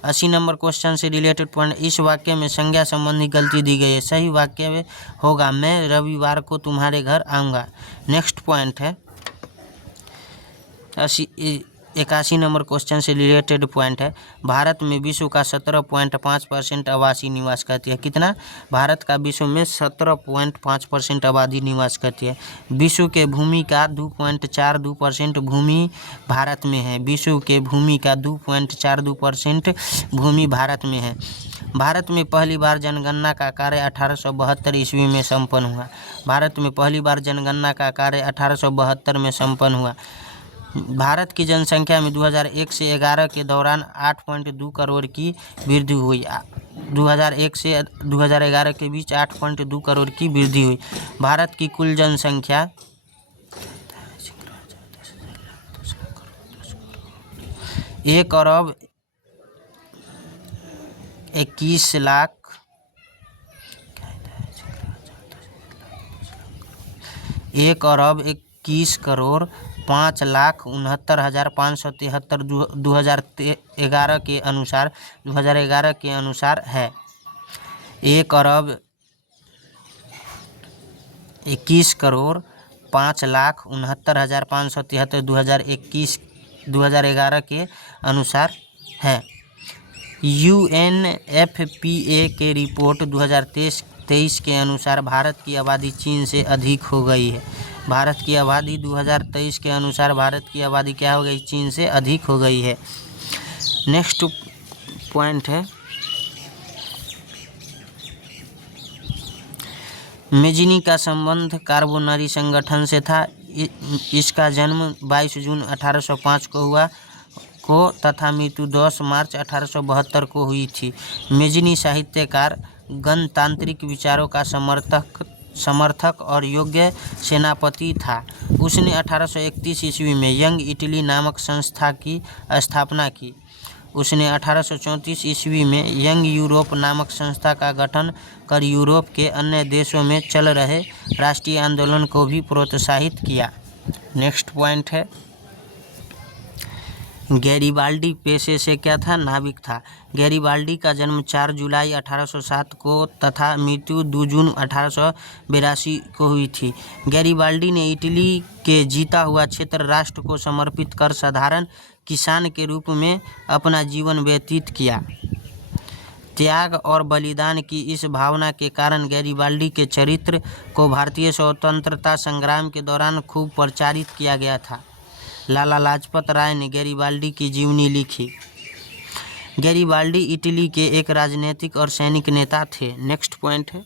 80 नंबर क्वेश्चन से रिलेटेड पॉइंट, इस वाक्य में संज्ञा संबंधी गलती दी गई है। सही वाक्य में होगा, मैं रविवार को तुम्हारे घर आऊँगा। नेक्स्ट पॉइंट है 81 नंबर क्वेश्चन से रिलेटेड पॉइंट है, भारत में विश्व का 17.5% आबादी निवास करती है। कितना, भारत का विश्व में 17.5% आबादी निवास करती है। विश्व के भूमि का 2.42% भूमि भारत में है। विश्व के भूमि का 2.42% भूमि भारत में है। भारत में पहली बार जनगणना का कार्य 1872 ईस्वी में संपन्न हुआ। भारत में पहली बार जनगणना का कार्य 1872 में संपन्न हुआ। भारत की जनसंख्या में 2001 से 11 के दौरान 8.2 करोड़ की वृद्धि हुई। 2001 से 2011 के बीच 8.2 करोड़ की वृद्धि हुई। भारत की कुल जनसंख्या 1 अरब 21 लाख 1 अरब 21 करोड़ 5,69,573 2011 के अनुसार है। 1 अरब 21 करोड़ 5,69,573 2011 के अनुसार है। UNFPA के रिपोर्ट 2023 के अनुसार भारत की आबादी चीन से अधिक हो गई है। भारत की आबादी 2023 के अनुसार भारत की आबादी क्या हो गई, चीन से अधिक हो गई है। नेक्स्ट पॉइंट है, मेजिनी का संबंध कार्बोनरी संगठन से था। इसका जन्म 22 जून 1805 को हुआ तथा मृत्यु 10 मार्च 1872 को हुई थी। मेजिनी साहित्यकार, गणतांत्रिक विचारों का समर्थक और योग्य सेनापति था। उसने 1831 ईस्वी में यंग इटली नामक संस्था की स्थापना की। उसने 1834 ईस्वी में यंग यूरोप नामक संस्था का गठन कर यूरोप के अन्य देशों में चल रहे राष्ट्रीय आंदोलन को भी प्रोत्साहित किया। नेक्स्ट पॉइंट है, गैरिबाल्डी पेशे से क्या था? नाविक था। गैरिबाल्डी का जन्म 4 जुलाई 1807 को तथा मृत्यु 2 जून 1882 को हुई थी। गैरिबाल्डी ने इटली के जीता हुआ क्षेत्र राष्ट्र को समर्पित कर साधारण किसान के रूप में अपना जीवन व्यतीत किया। त्याग और बलिदान की इस भावना के कारण गैरिबाल्डी के चरित्र को भारतीय स्वतंत्रता संग्राम के दौरान खूब प्रचारित किया गया था। लाला लाजपत राय ने गैरिबाल्डी की जीवनी लिखी। गैरिबाल्डी इटली के एक राजनीतिक और सैनिक नेता थे। नेक्स्ट पॉइंट है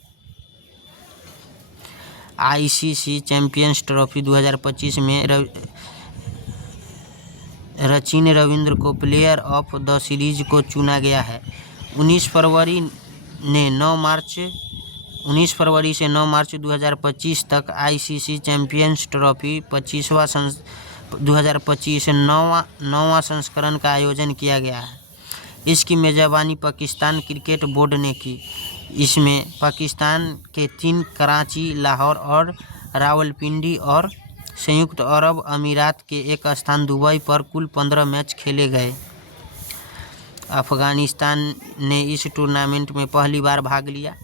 आईसीसी चैंपियंस ट्रॉफी 2025 में सचिन रविंद्र को प्लेयर ऑफ द सीरीज को चुना गया है। 19 फरवरी से 9 मार्च 2025 तक आईसीसी चैंपियंस ट्रॉफी 2025 नौवां संस्करण का आयोजन किया गया है। इसकी मेज़बानी पाकिस्तान क्रिकेट बोर्ड ने की। इसमें पाकिस्तान के 3 कराची, लाहौर और रावलपिंडी और संयुक्त अरब अमीरात के एक स्थान दुबई पर कुल 15 मैच खेले गए। अफगानिस्तान ने इस टूर्नामेंट में पहली बार भाग लिया।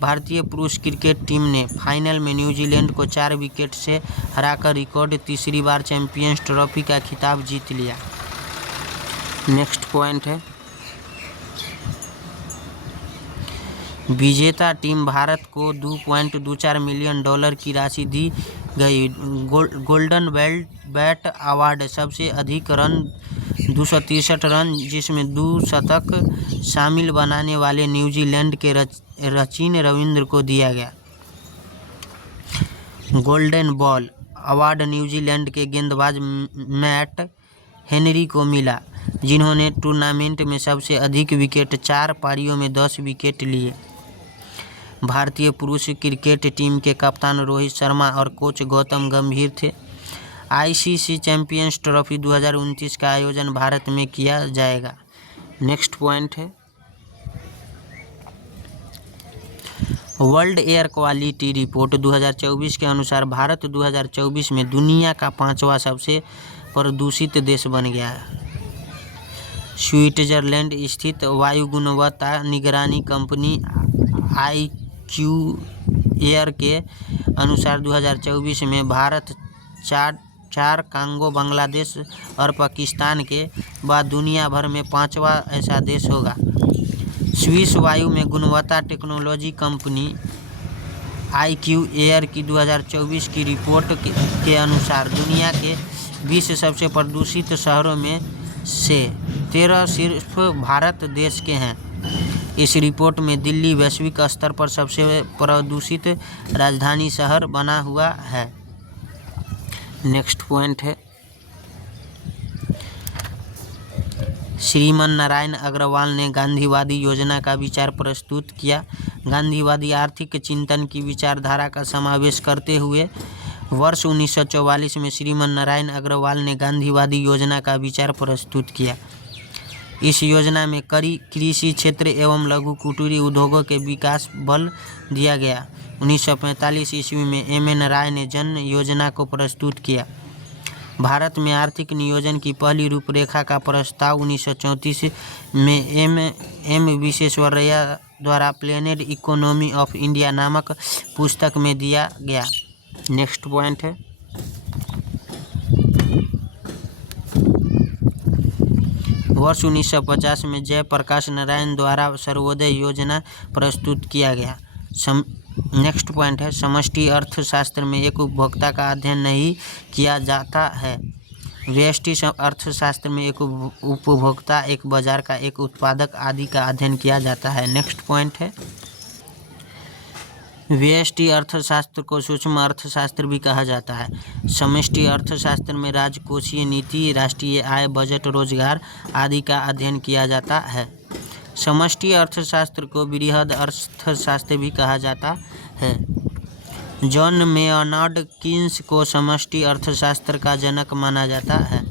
भारतीय पुरुष क्रिकेट टीम ने फाइनल में न्यूजीलैंड को 4 विकेट से हराकर रिकॉर्ड तीसरी बार चैंपियंस ट्रॉफी का खिताब जीत लिया। नेक्स्ट पॉइंट है विजेता टीम भारत को $2.24 मिलियन की राशि दी गई। गोल्डन बैट अवार्ड सबसे अधिक रन 263 रन जिसमें 2 शतक शामिल बनाने वाले न्यूजीलैंड के सचिन रविंद्र को दिया गया। गोल्डन बॉल अवार्ड न्यूजीलैंड के गेंदबाज मैट हेनरी को मिला, जिन्होंने टूर्नामेंट में सबसे अधिक विकेट 4 पारियों में 10 विकेट लिए। भारतीय पुरुष क्रिकेट टीम के कप्तान रोहित शर्मा और कोच गौतम गंभीर थे। आईसीसी चैंपियंस ट्रॉफी 2029 का आयोजन भारत में किया जाएगा। नेक्स्ट पॉइंट है वर्ल्ड एयर क्वालिटी रिपोर्ट 2024 के अनुसार भारत 2024 में दुनिया का 5वां सबसे प्रदूषित देश बन गया है। स्विट्जरलैंड स्थित वायु गुणवत्ता निगरानी कंपनी IQ एयर के अनुसार 2024 में भारत चार कांगो, बांग्लादेश और पाकिस्तान के बाद दुनिया भर में 5वां ऐसा देश होगा। स्विस वायु में गुणवत्ता टेक्नोलॉजी कंपनी IQ एयर की 2024 की रिपोर्ट के अनुसार दुनिया के 20 सबसे प्रदूषित शहरों में से 13 सिर्फ भारत देश के हैं। इस रिपोर्ट में दिल्ली वैश्विक स्तर पर सबसे प्रदूषित राजधानी शहर बना हुआ है। नेक्स्ट पॉइंट है श्रीमन नारायण अग्रवाल ने गांधीवादी योजना का विचार प्रस्तुत किया। गांधीवादी आर्थिक चिंतन की विचारधारा का समावेश करते हुए वर्ष 1944 में श्रीमन नारायण अग्रवाल ने गांधीवादी योजना का विचार प्रस्तुत किया। इस योजना में कृषि क्षेत्र एवं लघु कुटीर उद्योगों के विकास बल दिया गया। 1945 ईस्वी में M.N. राय ने जन योजना को प्रस्तुत किया। भारत में आर्थिक नियोजन की पहली रूपरेखा का प्रस्ताव 1934 में M. विश्वेश्वरैया द्वारा प्लानेड इकोनॉमी ऑफ इंडिया नामक पुस्तक में दिया गया। नेक्स्ट पॉइंट है वर्ष 1950 में जयप्रकाश नारायण द्वारा सर्वोदय योजना प्रस्तुत किया गया। नेक्स्ट पॉइंट है समष्टि अर्थशास्त्र में एक उपभोक्ता का अध्ययन नहीं किया जाता है। व्यष्टि अर्थशास्त्र में एक उपभोक्ता, एक बाजार का एक उत्पादक आदि का अध्ययन किया जाता है। नेक्स्ट पॉइंट है व्यष्टि अर्थशास्त्र को सूक्ष्म अर्थशास्त्र भी कहा जाता है। समष्टि अर्थशास्त्र में राजकोषीय नीति, राष्ट्रीय आय, बजट, रोजगार आदि का अध्ययन किया जाता है। समष्टि अर्थशास्त्र को बृहद अर्थशास्त्र भी कहा जाता है। जॉन मेयनार्ड कीन्स को समष्टि अर्थशास्त्र का जनक माना जाता है।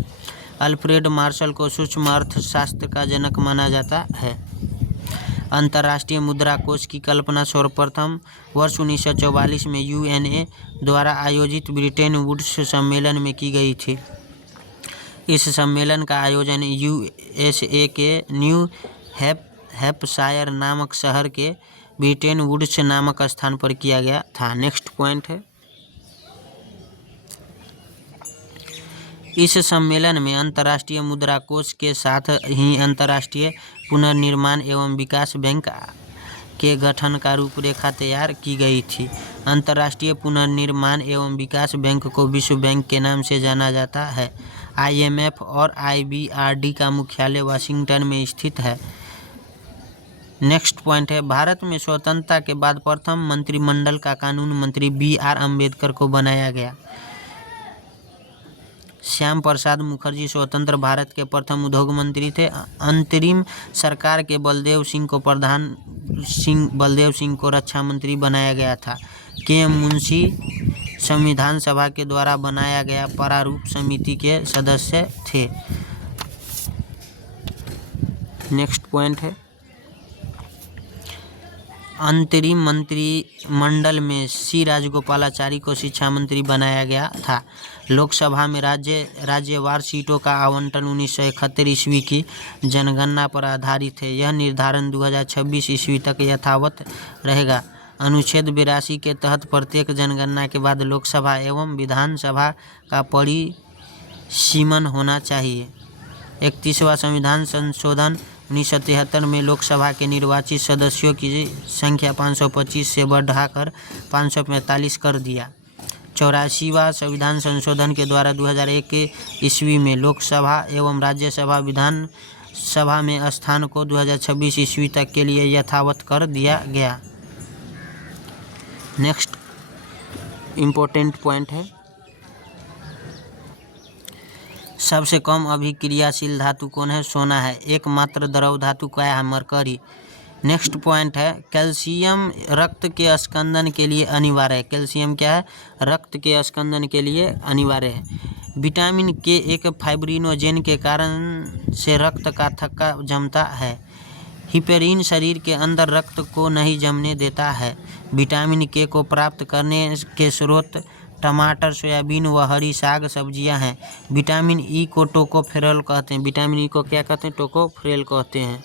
अल्फ्रेड मार्शल को सूक्ष्म अर्थशास्त्र का जनक माना जाता है। अंतर्राष्ट्रीय मुद्रा कोष की कल्पना सर्वप्रथम वर्ष 1944 में UNA द्वारा आयोजित ब्रिटेन वुड्स सम्मेलन में की गई थी। इस सम्मेलन का आयोजन यूएसए के न्यू हैम्पशायर नामक शहर के ब्रिटेन वुड्स नामक स्थान पर किया गया था। नेक्स्ट पॉइंट है, इस सम्मेलन में अंतर्राष्ट्रीय मुद्रा कोष के साथ ही अंतर्राष्ट्रीय पुनर्निर्माण एवं विकास बैंक के गठन का रूपरेखा तैयार की गई थी। अंतर्राष्ट्रीय पुनर्निर्माण एवं विकास बैंक को विश्व बैंक के नाम से जाना जाता है। आईएमएफ और आईबीआरडी का मुख्यालय वाशिंगटन में स्थित है। नेक्स्ट पॉइंट है, भारत में स्वतंत्रता के बाद प्रथम मंत्रिमंडल का कानून मंत्री बी.आर. अम्बेडकर को बनाया गया। श्याम प्रसाद मुखर्जी स्वतंत्र भारत के प्रथम उद्योग मंत्री थे। अंतरिम सरकार के बलदेव सिंह को रक्षा मंत्री बनाया गया था। के.एम. मुंशी संविधान सभा के द्वारा बनाया गया प्रारूप समिति के सदस्य थे। नेक्स्ट पॉइंट है, अंतरिम मंत्रिमंडल में सी राजगोपालाचारी को शिक्षा मंत्री बनाया गया था। लोकसभा में राज्यवार सीटों का आवंटन 1971 ईस्वी की जनगणना पर आधारित है। यह निर्धारण 2026 ईस्वी तक यथावत रहेगा। अनुच्छेद 82 के तहत प्रत्येक जनगणना के बाद लोकसभा एवं विधानसभा का परिसीमन होना चाहिए। 31वां संविधान संशोधन 1973 में लोकसभा के निर्वाचित सदस्यों की संख्या 525 से बढ़ाकर 545 कर दिया। 84वां संविधान संशोधन के द्वारा 2001 ईस्वी में लोकसभा एवं राज्यसभा विधानसभा में स्थान को 2026 ईस्वी तक के लिए यथावत कर दिया गया। नेक्स्ट इम्पोर्टेंट पॉइंट है, सबसे कम अभिक्रियाशील धातु कौन है? सोना है। एकमात्र द्रव धातु क्या है? मरकरी। नेक्स्ट पॉइंट है, कैल्शियम रक्त के स्कंदन के लिए अनिवार्य है। कैल्शियम क्या है? रक्त के स्कंदन के लिए अनिवार्य है। विटामिन के एक फाइब्रिनोजेन के कारण से रक्त का थक्का जमता है। हिपेरिन शरीर के अंदर रक्त को नहीं जमने देता है। विटामिन के को प्राप्त करने के स्रोत टमाटर, सोयाबीन व हरी साग सब्जियां हैं। विटामिन ई को टोकोफेरॉल कहते हैं। विटामिन ई को क्या कहते हैं? टोकोफेरॉल कहते हैं।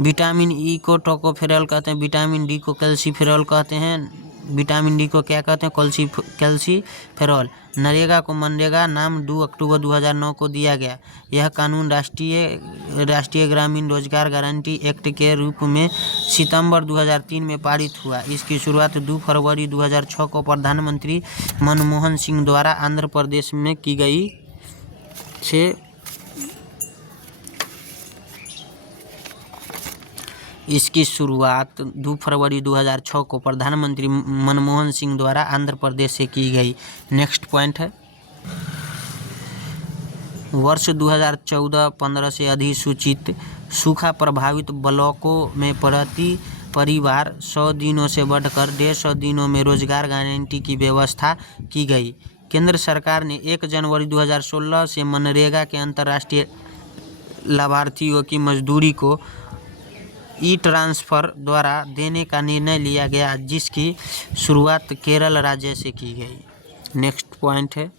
विटामिन ई को टोकोफेरॉल कहते हैं। विटामिन डी को कैल्सीफेरॉल कहते हैं। विटामिन डी को क्या कहते हैं? कैल्सीफेरॉल। नरेगा को मनरेगा नाम 2 अक्टूबर 2009 को दिया गया। यह कानून राष्ट्रीय ग्रामीण रोजगार गारंटी एक्ट के रूप में सितंबर 2003 में पारित हुआ। इसकी शुरुआत 2 फरवरी 2006 को प्रधानमंत्री मनमोहन सिंह द्वारा आंध्र प्रदेश में की गई थी। इसकी शुरुआत 2 फरवरी 2006 को प्रधानमंत्री मनमोहन सिंह द्वारा आंध्र प्रदेश से की गई। नेक्स्ट पॉइंट है, वर्ष 2014-15 से अधिसूचित सूखा प्रभावित ब्लॉकों में प्रति परिवार 100 दिनों से बढ़कर 150 दिनों में रोजगार गारंटी की व्यवस्था की गई। केंद्र सरकार ने 1 जनवरी 2016 से मनरेगा के अंतर्राष्ट्रीय लाभार्थियों की मजदूरी को ई ट्रांसफ़र द्वारा देने का निर्णय लिया गया, जिसकी शुरुआत केरल राज्य से की गई। नेक्स्ट पॉइंट है,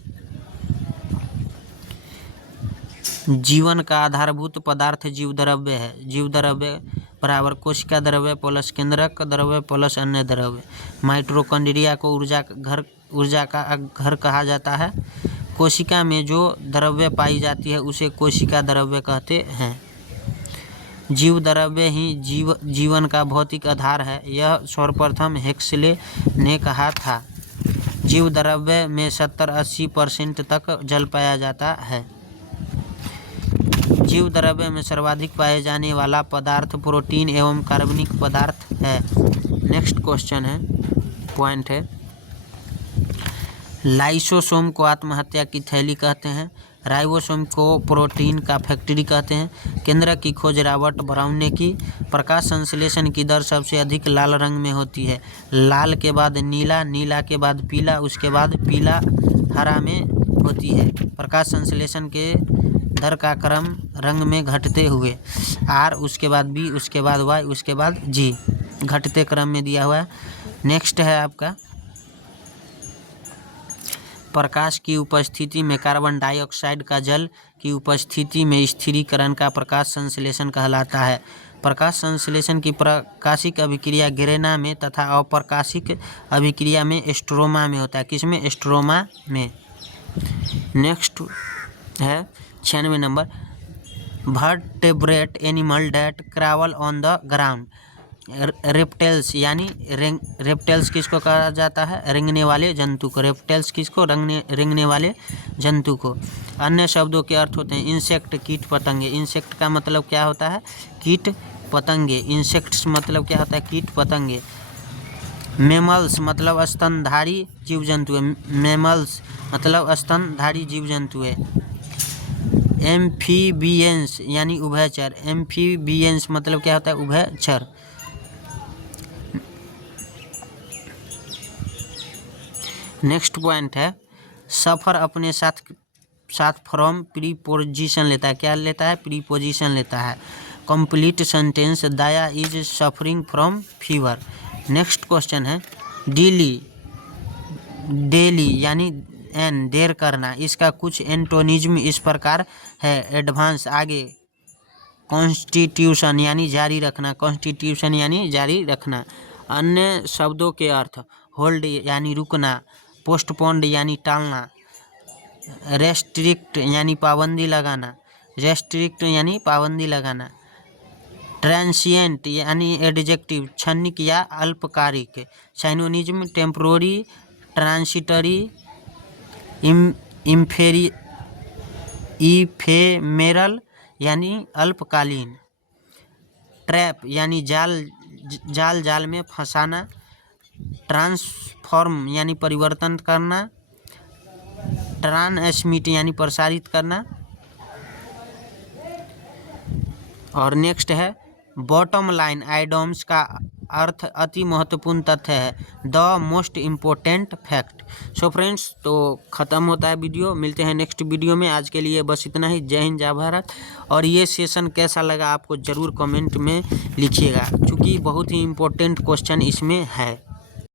जीवन का आधारभूत पदार्थ जीव द्रव्य है। जीव द्रव्य बराबर कोशिका द्रव्य प्लस केंद्रक द्रव्य प्लस अन्य द्रव्य। माइटोकॉन्ड्रिया को ऊर्जा का घर कहा जाता है। कोशिका में जो द्रव्य पाई जाती है उसे कोशिका द्रव्य कहते हैं। जीव द्रव्य ही जीवन का भौतिक आधार है, यह सर्वप्रथम हेक्सले ने कहा था। जीव द्रव्य में 70-80% तक जल पाया जाता है। जीव द्रव्य में सर्वाधिक पाए जाने वाला पदार्थ प्रोटीन एवं कार्बनिक पदार्थ है। नेक्स्ट क्वेश्चन है, पॉइंट है, लाइसोसोम को आत्महत्या की थैली कहते हैं। राइबोसोम को प्रोटीन का फैक्ट्री कहते हैं। केंद्रक की खोज रॉबर्ट ब्राउन ने की। प्रकाश संश्लेषण की दर सबसे अधिक लाल रंग में होती है। लाल के बाद नीला, नीला के बाद पीला, उसके बाद पीला हरा में होती है। प्रकाश संश्लेषण के दर का क्रम रंग में घटते हुए R, उसके बाद B, उसके बाद Y, उसके बाद G घटते क्रम में दिया हुआ है। नेक्स्ट है आपका प्रकाश की उपस्थिति में कार्बन डाइऑक्साइड का जल की उपस्थिति में स्थिरीकरण का प्रकाश संश्लेषण कहलाता है। प्रकाश संश्लेषण की प्रकाशिक अभिक्रिया ग्रेना में तथा अप्रकाशिक अभिक्रिया में स्ट्रोमा में होता है। किसमें? स्ट्रोमा में। नेक्स्ट है 96 number, vertebrate animal that crawl on the ground. Reptiles यानी रेप्टेल्स किसको कहा जाता है? रेंगने वाले जंतु को। रेप्टेल्स किसको? रेंगने वाले जंतु को। अन्य शब्दों के अर्थ होते हैं इंसेक्ट, कीट पतंगे। इंसेक्ट का मतलब क्या होता है? कीट पतंगे। इंसेक्ट्स मतलब क्या होता है? कीट पतंगे। मेमल्स मतलब स्तनधारी जीव जंतु है। मेमल्स मतलब स्तनधारी जीव जंतु है। एम्फीबियंस यानी उभयचर। एम्फीबियंस मतलब क्या होता है? उभयचर। नेक्स्ट पॉइंट है सफ़र अपने साथ फ्रॉम प्रीपोजिशन लेता है। क्या लेता है? प्रीपोजिशन लेता है। Complete sentence, Daya is suffering from fever. Next question है डेली यानी एन देर करना। इसका कुछ एंटोनिज्म इस प्रकार है। एडवांस आगे, कॉन्स्टिट्यूशन यानी जारी रखना। कॉन्स्टिट्यूशन यानी जारी रखना। अन्य शब्दों के अर्थ होल्ड यानी रुकना, पोस्टपोन्ड यानी टालना, रेस्ट्रिक्ट यानी पाबंदी लगाना। रेस्ट्रिक्ट यानी पाबंदी लगाना। ट्रांसिएंट यानी एडजेक्टिव क्षणिक या अल्पकालिक। साइनोनिज्म टेम्पोररी, ट्रांसिटरी, इफेमेरल यानी अल्पकालीन। ट्रैप यानी जाल में फंसाना। ट्रांसफॉर्म यानी परिवर्तन करना। ट्रांसमिट यानी प्रसारित करना। और नेक्स्ट है बॉटम लाइन आइडम्स का अर्थ अति महत्वपूर्ण तथ्य है। The most important fact. So friends, तो ख़त्म होता है वीडियो। मिलते हैं नेक्स्ट वीडियो में। आज के लिए बस इतना ही। जय हिंद, जय भारत। और ये सेशन कैसा लगा आपको ज़रूर कमेंट में लिखिएगा, क्योंकि बहुत ही इम्पोर्टेंट क्वेश्चन इसमें है।